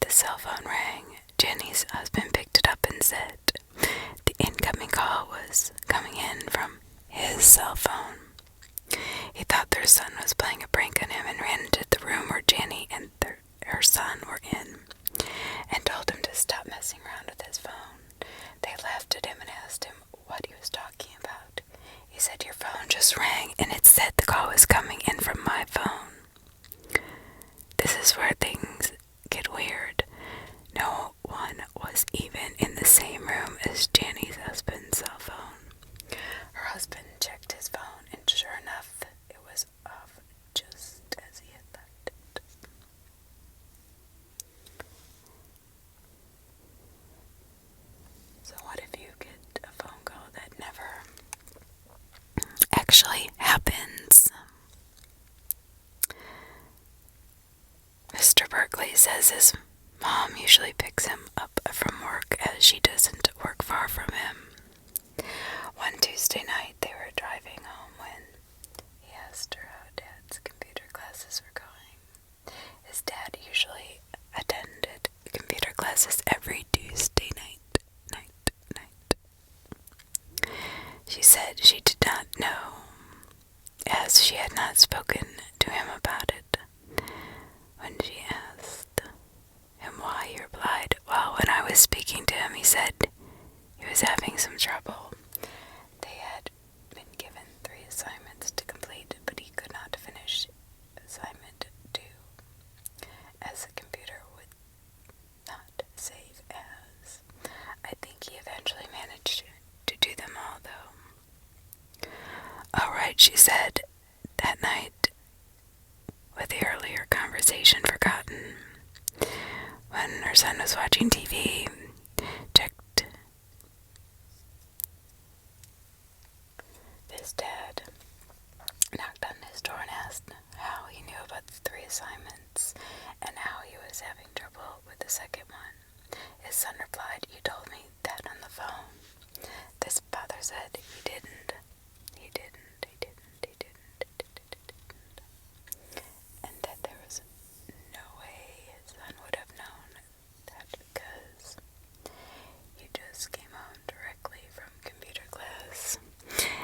the cell phone rang. Jenny's husband picked it up and said the incoming call was coming in from his cell phone. He thought their son was playing a prank on him and ran into the room where Jenny and her son were in and told him to stop messing around with his phone. They laughed at him and asked him what he was talking about. He said, "Your phone just rang and it said the call was coming in from my phone." This is where things get weird. No one was even in the same room as Janny's husband's cell phone. Her husband checked his phone, and sure enough, it was off just as he had left it. So what if you get a phone call that never actually happens? Mr. Berkeley says his mom usually picks him up from work, as she doesn't work far from him. One Tuesday night, they were driving home when he asked her how Dad's computer classes were going. His dad usually attended computer classes every Tuesday night. She said she did not know, as she had not spoken to him about it. When she asked him why, he replied, "Well, when I was speaking to him, he said he was having some trouble. They had been given 3 assignments to complete, but he could not finish assignment 2, as the computer would not save as. I think he eventually managed to do them all, though." "All right," she said that night, with the earlier conversation forgotten. When her son was watching TV, checked his dad knocked on his door and asked how he knew about the 3 assignments and how he was having trouble with the second one. His son replied, "You told me that on the phone." This father said he didn't. And that there was no way his son would have known that because he just came home directly from computer class,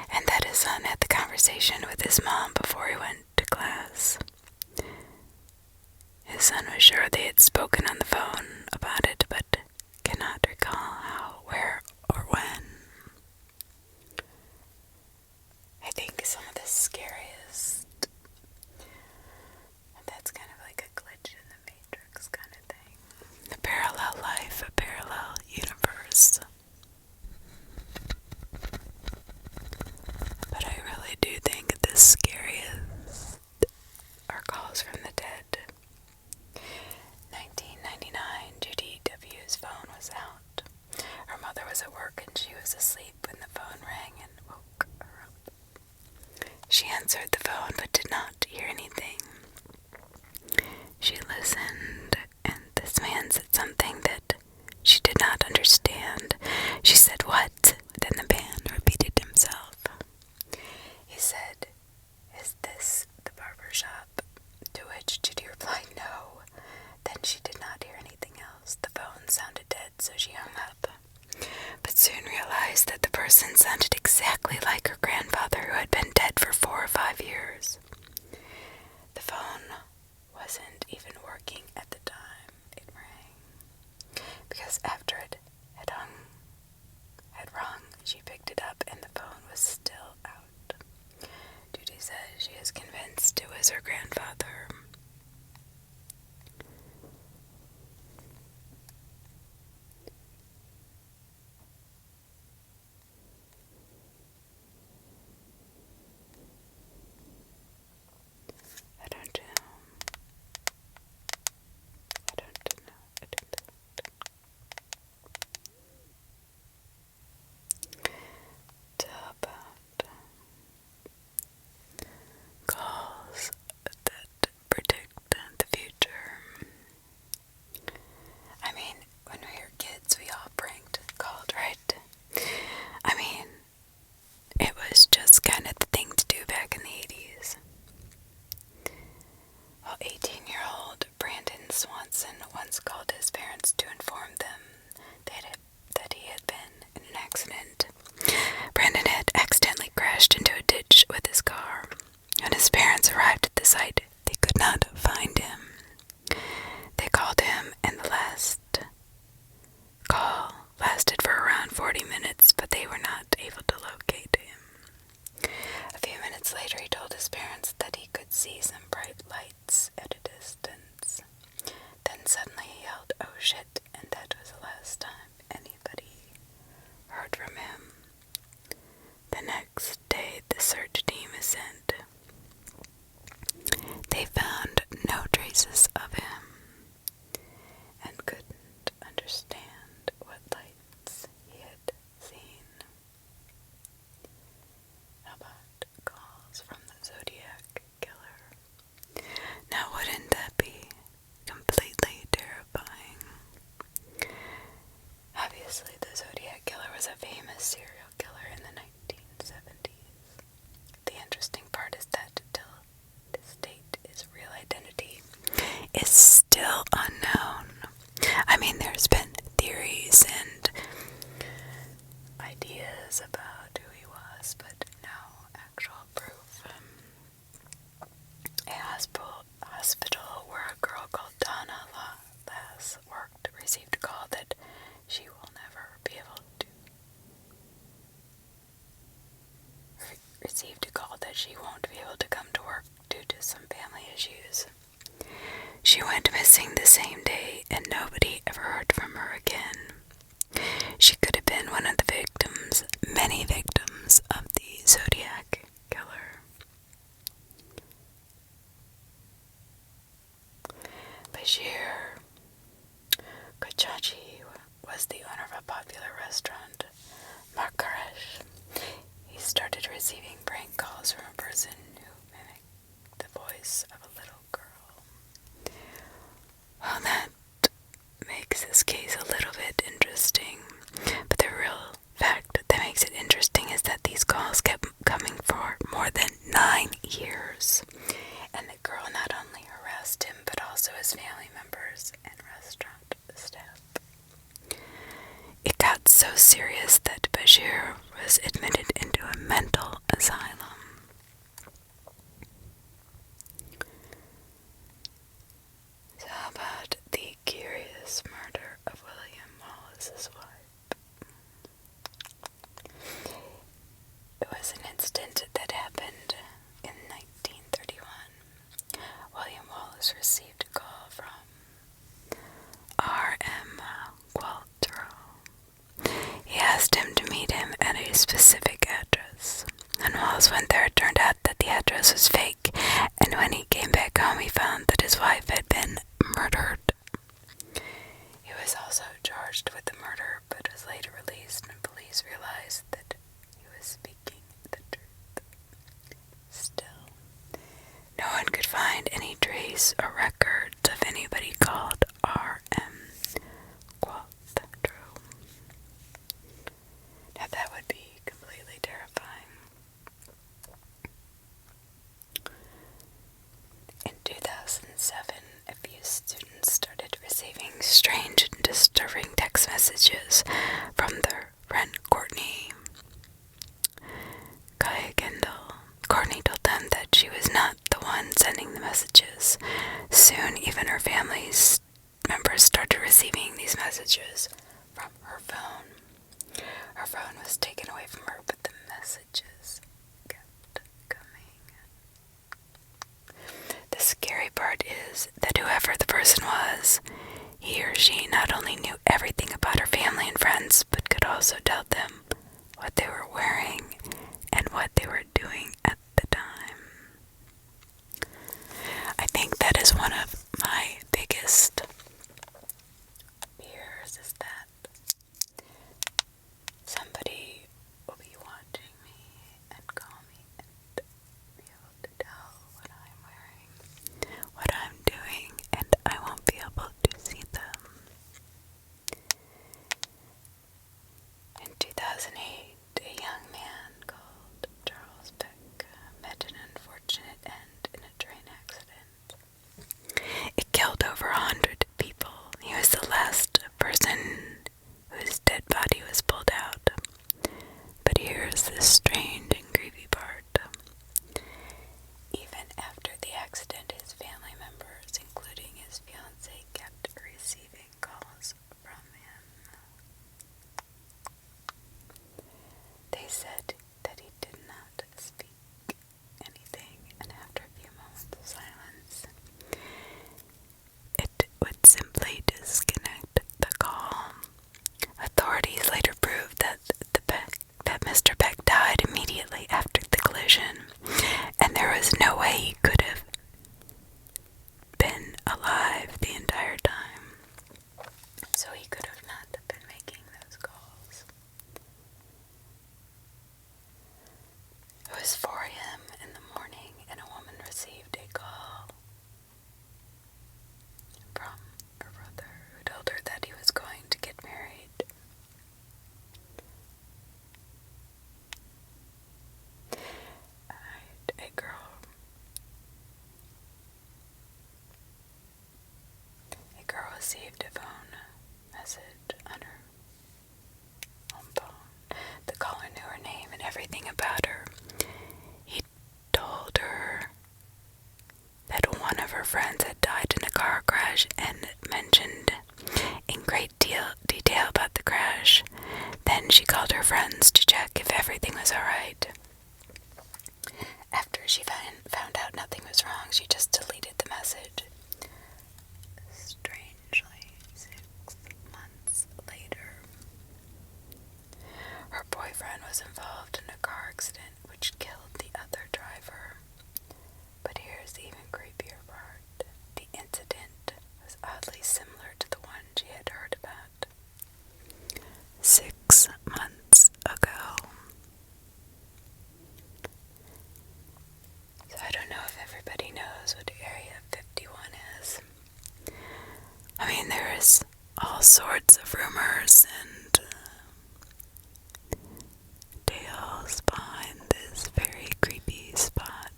and that his son had the conversation with his mom before he went to class. His son was sure they had spoken on the phone about it, but cannot recall how, where, or when. phone but did not hear anything. She listened, and this man said something that she did not understand. She said, "What?" Then the man repeated himself. He said, "Is this the barber shop?" To which Judy replied, "No." Then she did not hear anything else. The phone sounded dead, so she hung up, but soon realized that the person sounded exactly like her grandfather, who had been dead for 4 or 5 years. The phone wasn't even working at the time it rang, because after it had rung, she picked it up and the phone was still out. Judy says she is convinced it was her grandfather. I don't know. How about calls that predict the future? I mean, when we were kids, we all pranked called, right? I mean, it was just kind of the thing to do back in the 80s. Well, 18-year-old Brandon Swanson once called his parents to inform them that he had been in an accident. Brandon had accidentally crashed into a ditch with his car. When his parents arrived at the site, they could not find him. They called him, and the last call lasted for around 40 minutes, but they were not able to locate him. A few minutes later, he told his parents that he could see some bright lights at a distance. Then suddenly he yelled, "Oh shit," and that was the last time anybody heard from him. The next day, the search team is sent. They found no traces of him and couldn't understand what lights he had seen. How about calls from the Zodiac Killer? Now, wouldn't that be completely terrifying? Obviously, the Zodiac Killer was a famous serial killer in the 1970s. The interesting part is that till this date, his real identity is still unknown. I mean, there's been theories and ideas about who he was, but no actual proof. A hospital where a girl called Donna Lass worked received a call that she will never be able to received a call that she won't be able to come to work due to some family issues. She went missing the same day, and nobody ever heard from her again. She could have been one of the victims, many victims, of the Zodiac Killer. Bashir Kochachi was the owner of a popular restaurant, Markaresh. He started receiving prank calls from a person who mimicked the voice of a little girl. Well, that makes this case a little bit interesting, but the real fact that makes it interesting is that these calls kept coming for more than 9 years, and the girl not only harassed him, but also his family members and restaurant staff. It got so serious that Bashir was admitted into a mental asylum. So how about the curious murder of William Wallace's wife? It was an incident that happened in 1931. William Wallace received a call from R.M. Qualtrough. He asked him to meet him at a specific address. When Wallace went there, it turned out that the address was fake, and when he came back home, he found that his wife had been murdered. He was also charged with the murder, but was later released when police realized that he was speaking the truth. Still, find any trace or records of anybody called R.M. Quattro. Now that would be completely terrifying. In 2007, a few students started receiving strange and disturbing text messages from their friend Courtney Kayakendall. Courtney told them that she was not the one sending the messages. Soon, even her family's members started receiving these messages from her phone. Her phone was taken away from her, but the messages kept coming. The scary part is that whoever the person was, he or she not only knew everything about her family and friends, but could also tell them what they were wearing and what they were doing at the time. I think that is one of my biggest fears, is that somebody will be watching me and call me and be able to tell what I'm wearing, what I'm doing, and I won't be able to see them. In 2008, a young man called Charles Peck met an unfortunate end in a train accident. It killed over 100 people. He was the last person whose dead body was pulled out. But here's the strange and creepy part. Even after the accident, his family members, including his fiancée, kept receiving calls from him. They said that he did not speak anything, and after a few moments of silence, it would simply disconnect the call. Authorities later proved that Mr. Peck died immediately after the collision, and there was no way he could have been alive the entire time. So he could have not been making those calls. It was 4 a.m. in the morning, and a woman received a call from her brother, who told her that he was going to get married. A girl received a phone message on her home phone. The caller knew her name and everything about her. He told her that one of her friends had died in a car crash and mentioned in great detail about the crash. Then she called her friends to check if everything was alright. After she found out nothing was wrong, she just deleted the message. Strangely, 6 months later, her boyfriend was involved in a car accident which killed the other driver. But here's the even creepier part. The incident was oddly similar to the one she had heard about 6 months ago. So I don't know if everybody knows what Area 51 is. I mean, there is all sorts of rumors and tales behind this very creepy spot.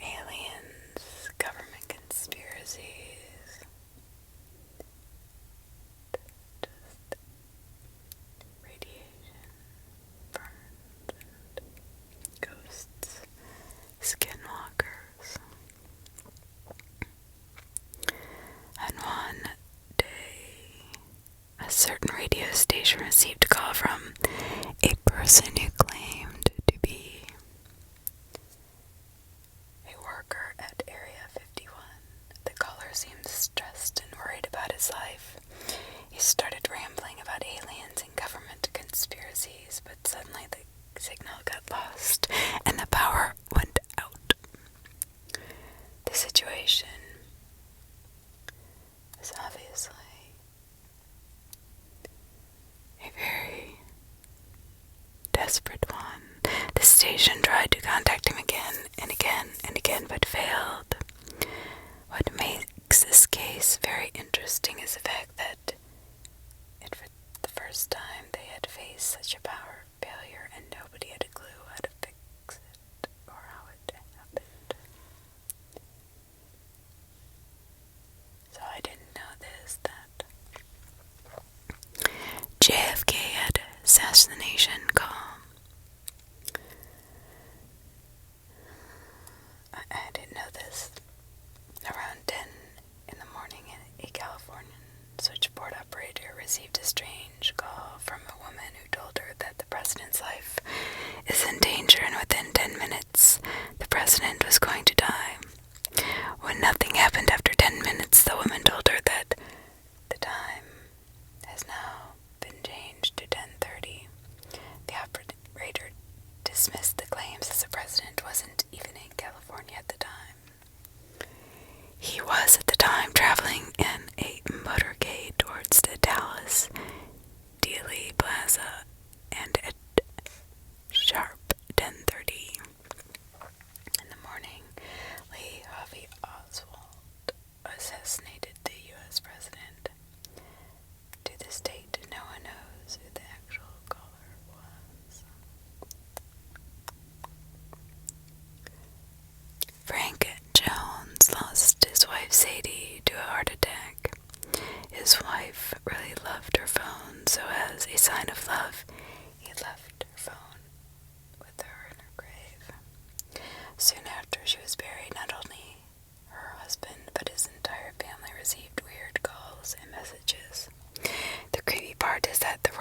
Aliens, government conspiracies, just radiation, burns, and ghosts, skinwalkers. And one day, a certain radio station received a call from a person who claimed to be a worker at Area 51. The caller seemed stressed and worried about his life. He started rambling about aliens and government conspiracies, but suddenly the signal got lost and the power went out. The situation was obviously a very desperate one. The station tried to contact him again and again and again,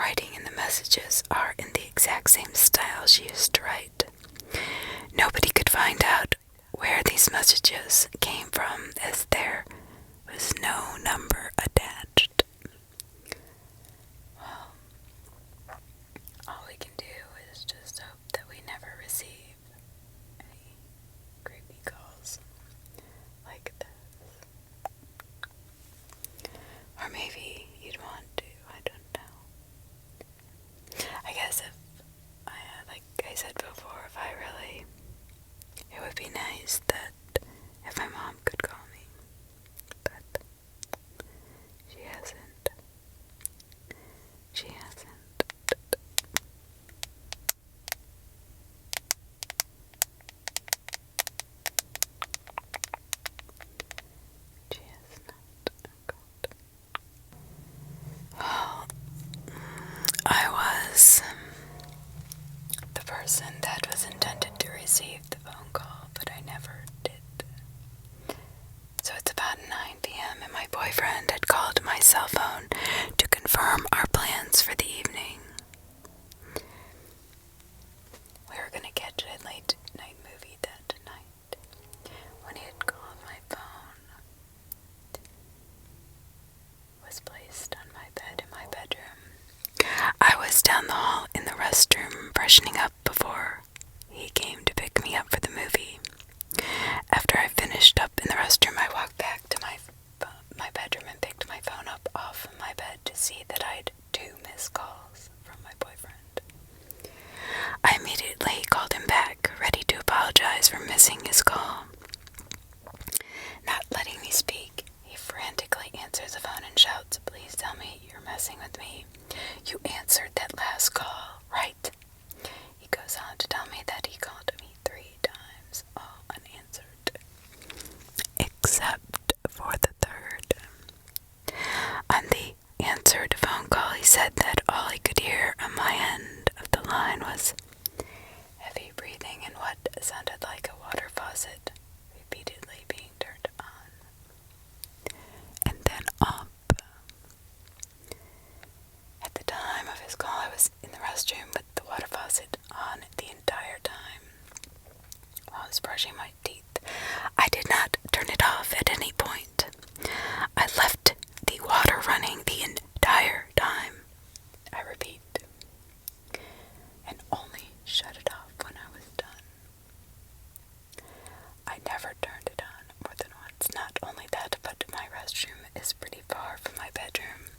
writing in the messages are in the exact same style she used to write. Nobody could find out where these messages came from, as there was no number attached. Well, all we can do is just hope that we never receive any creepy calls like this. Or maybe you'd want to, I don't know. I guess if like I said before, if I really, it would be nice that if my mom could call me, but she hasn't. She hasn't. She has not. Well, I was the person that was intended to receive the phone call, but I never did. So it's about 9 p.m. and my boyfriend had called my cell phone to confirm our plans for the evening. We were going to catch a late night movie that night. When he had called, my phone was placed on my bed in my bedroom. I was down the hall in the restroom freshening up before he came to pick me up for the movie. After I finished up in the restroom, I walked back to my bedroom and picked my phone up off my bed to see that I'd 2 missed calls from my boyfriend. I immediately called him back, ready to apologize for missing his call. Not letting me speak, he frantically answers the phone and shouts, "Please tell me you're messing with me. You answered that last call, right?" He goes on to tell me that he called me 3 times, all unanswered, except for the 3rd. On the answered phone call, he said that all he could hear on my end of the line was heavy breathing and what sounded like a water faucet repeatedly being turned on and then off. At the time of his call, I was in the restroom with the water faucet on the entire time while I was brushing my teeth. I did not turn it off at any point. I left the water running the entire time. I repeat, and only shut it off when I was done. I never turned it on more than once. Not only that, but my restroom is pretty far from my bedroom.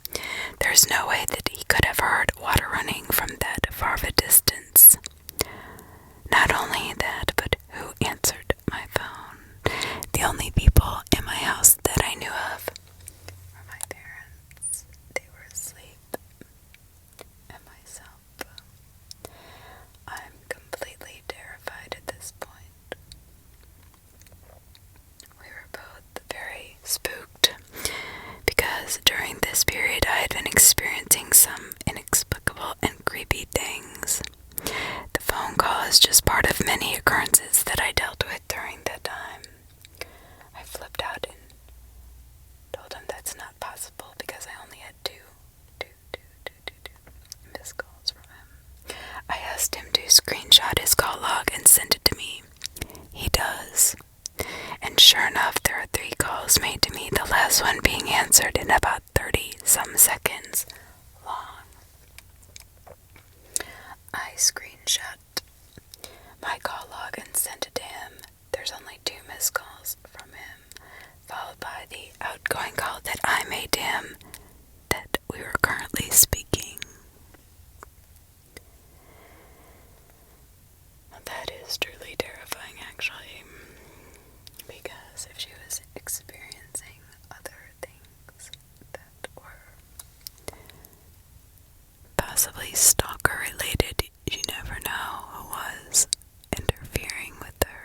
There's no way that he could have heard water running from that far of a distance. Not only that, but who answered my phone? The only people in my house that I knew of were my parents. They were asleep. And myself. I'm completely terrified at this point. We were both very spooked because during this period I had been experiencing some inexplicable and creepy things. The phone call is just part of many occurrences that I dealt with during that time. I flipped out and told him that's not possible because I only had two missed calls from him. I asked him to screenshot his call log and send it to me. He does. And sure enough, there are 3 calls made to me, the last one being answered in about 30-some seconds long. I screenshot my call log and sent it to him. There's only 2 missed calls from him, followed by the outgoing call that I made to him that we were currently speaking. That is truly terrifying, actually, because if she was experiencing other things that were possibly stalker related, you never know who was interfering with her.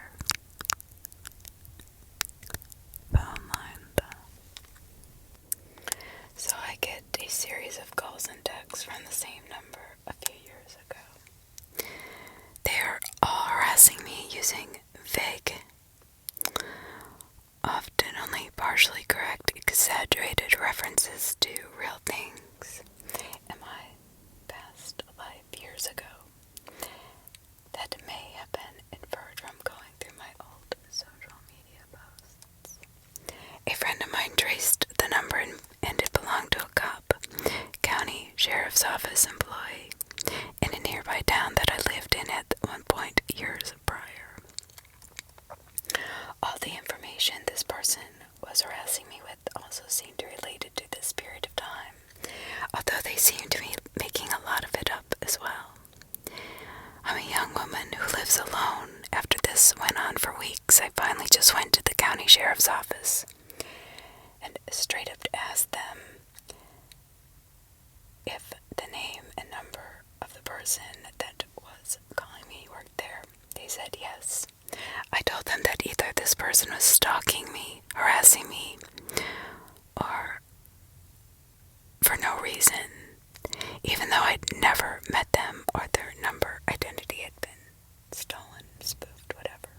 explanation this person was harassing me with also seemed related to this period of time, although they seemed to be making a lot of it up as well. I'm a young woman who lives alone. After this went on for weeks, I finally just went to the county sheriff's office and straight up asked them if the name and number of the person that was calling me worked there. They said yes. I told them that either this person was stalking me, harassing me, or for no reason, even though I'd never met them or their number identity had been stolen, spoofed, whatever.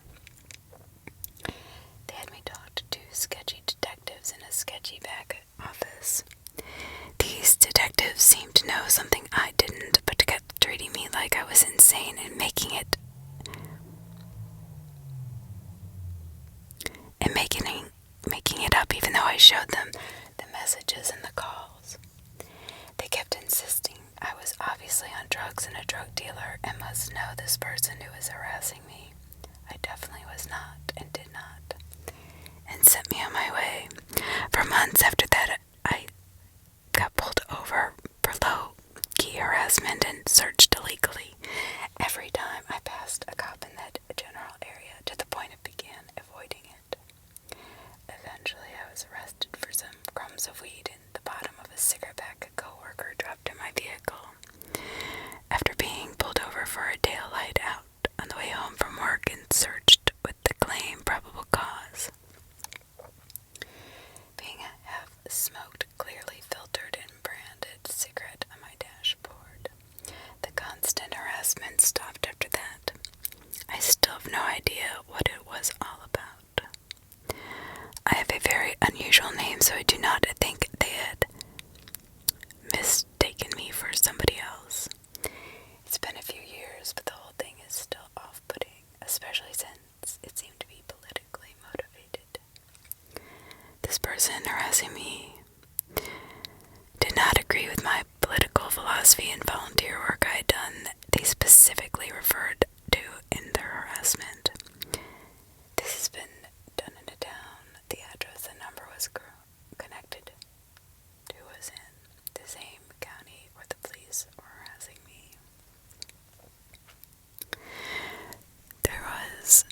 They had me talk to two sketchy detectives in a sketchy back office. These detectives seemed to know something I didn't, but kept treating me like I was insane and making it up even though I showed them the messages and the calls. They kept insisting I was obviously on drugs and a drug dealer and must know this person who was harassing me. I definitely was not and did not, and sent me on my way. For months after that, I got pulled over for low-key harassment and searched illegally every time I passed a cop in that general area, to the point I began avoiding it. Eventually, I was arrested for some crumbs of weed in the bottom of a cigarette pack a coworker dropped in my vehicle. After being pulled over for a taillight out on the way home from work and searched with the claim probable cause. Being a half-smoked, clearly filtered and branded cigarette on my dashboard. The constant harassment stopped after that. I still have no idea what it was all about. I have a very unusual name, so I do not think they had mistaken me for somebody else. It's been a few years, but the whole thing is still off-putting, especially since it seemed to be politically motivated. This person harassing me did not agree with my political philosophy and volunteer work I had done. They specifically referred to in their harassment. This has been done in a town. The address and number was connected to was in the same county where the police were harassing me. There was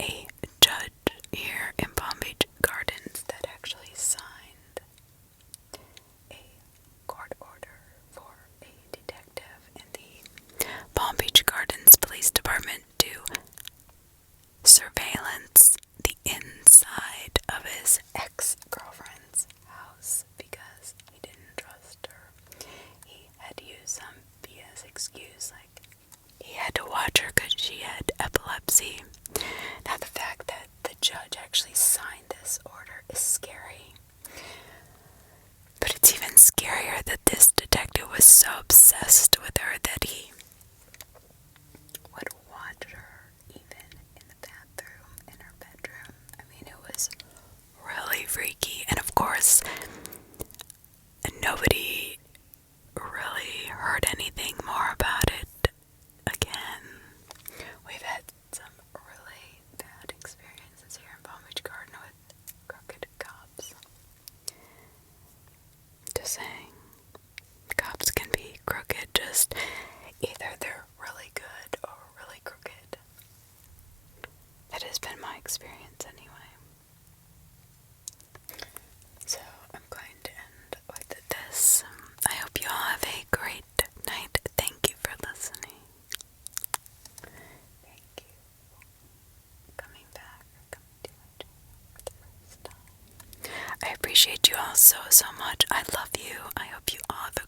a judge here in Palm Beach Gardens that actually signed a court order for a detective in the Palm Beach Gardens Police Department to surveillance the inside of his ex-girlfriend's house because he didn't trust her. He had used some BS excuse like he had to watch her because she had epilepsy. Now the fact that the judge actually signed this order is scary. But it's even scarier that this detective was so obsessed with her that he would watch her even in the bathroom, in her bedroom. I mean, it was really freaky. And of course, nobody really heard anything more about it again. We've had some really bad experiences here in Palm Beach Garden with crooked cops. Just saying, cops can be crooked, just either they're really good or really crooked. That has been my experience anyway. So I'm going to end with this. I hope you all have a great night. Thank you for listening. Thank you for coming back or coming to my channel for the first time. I appreciate you all so much. I love you. I hope you all have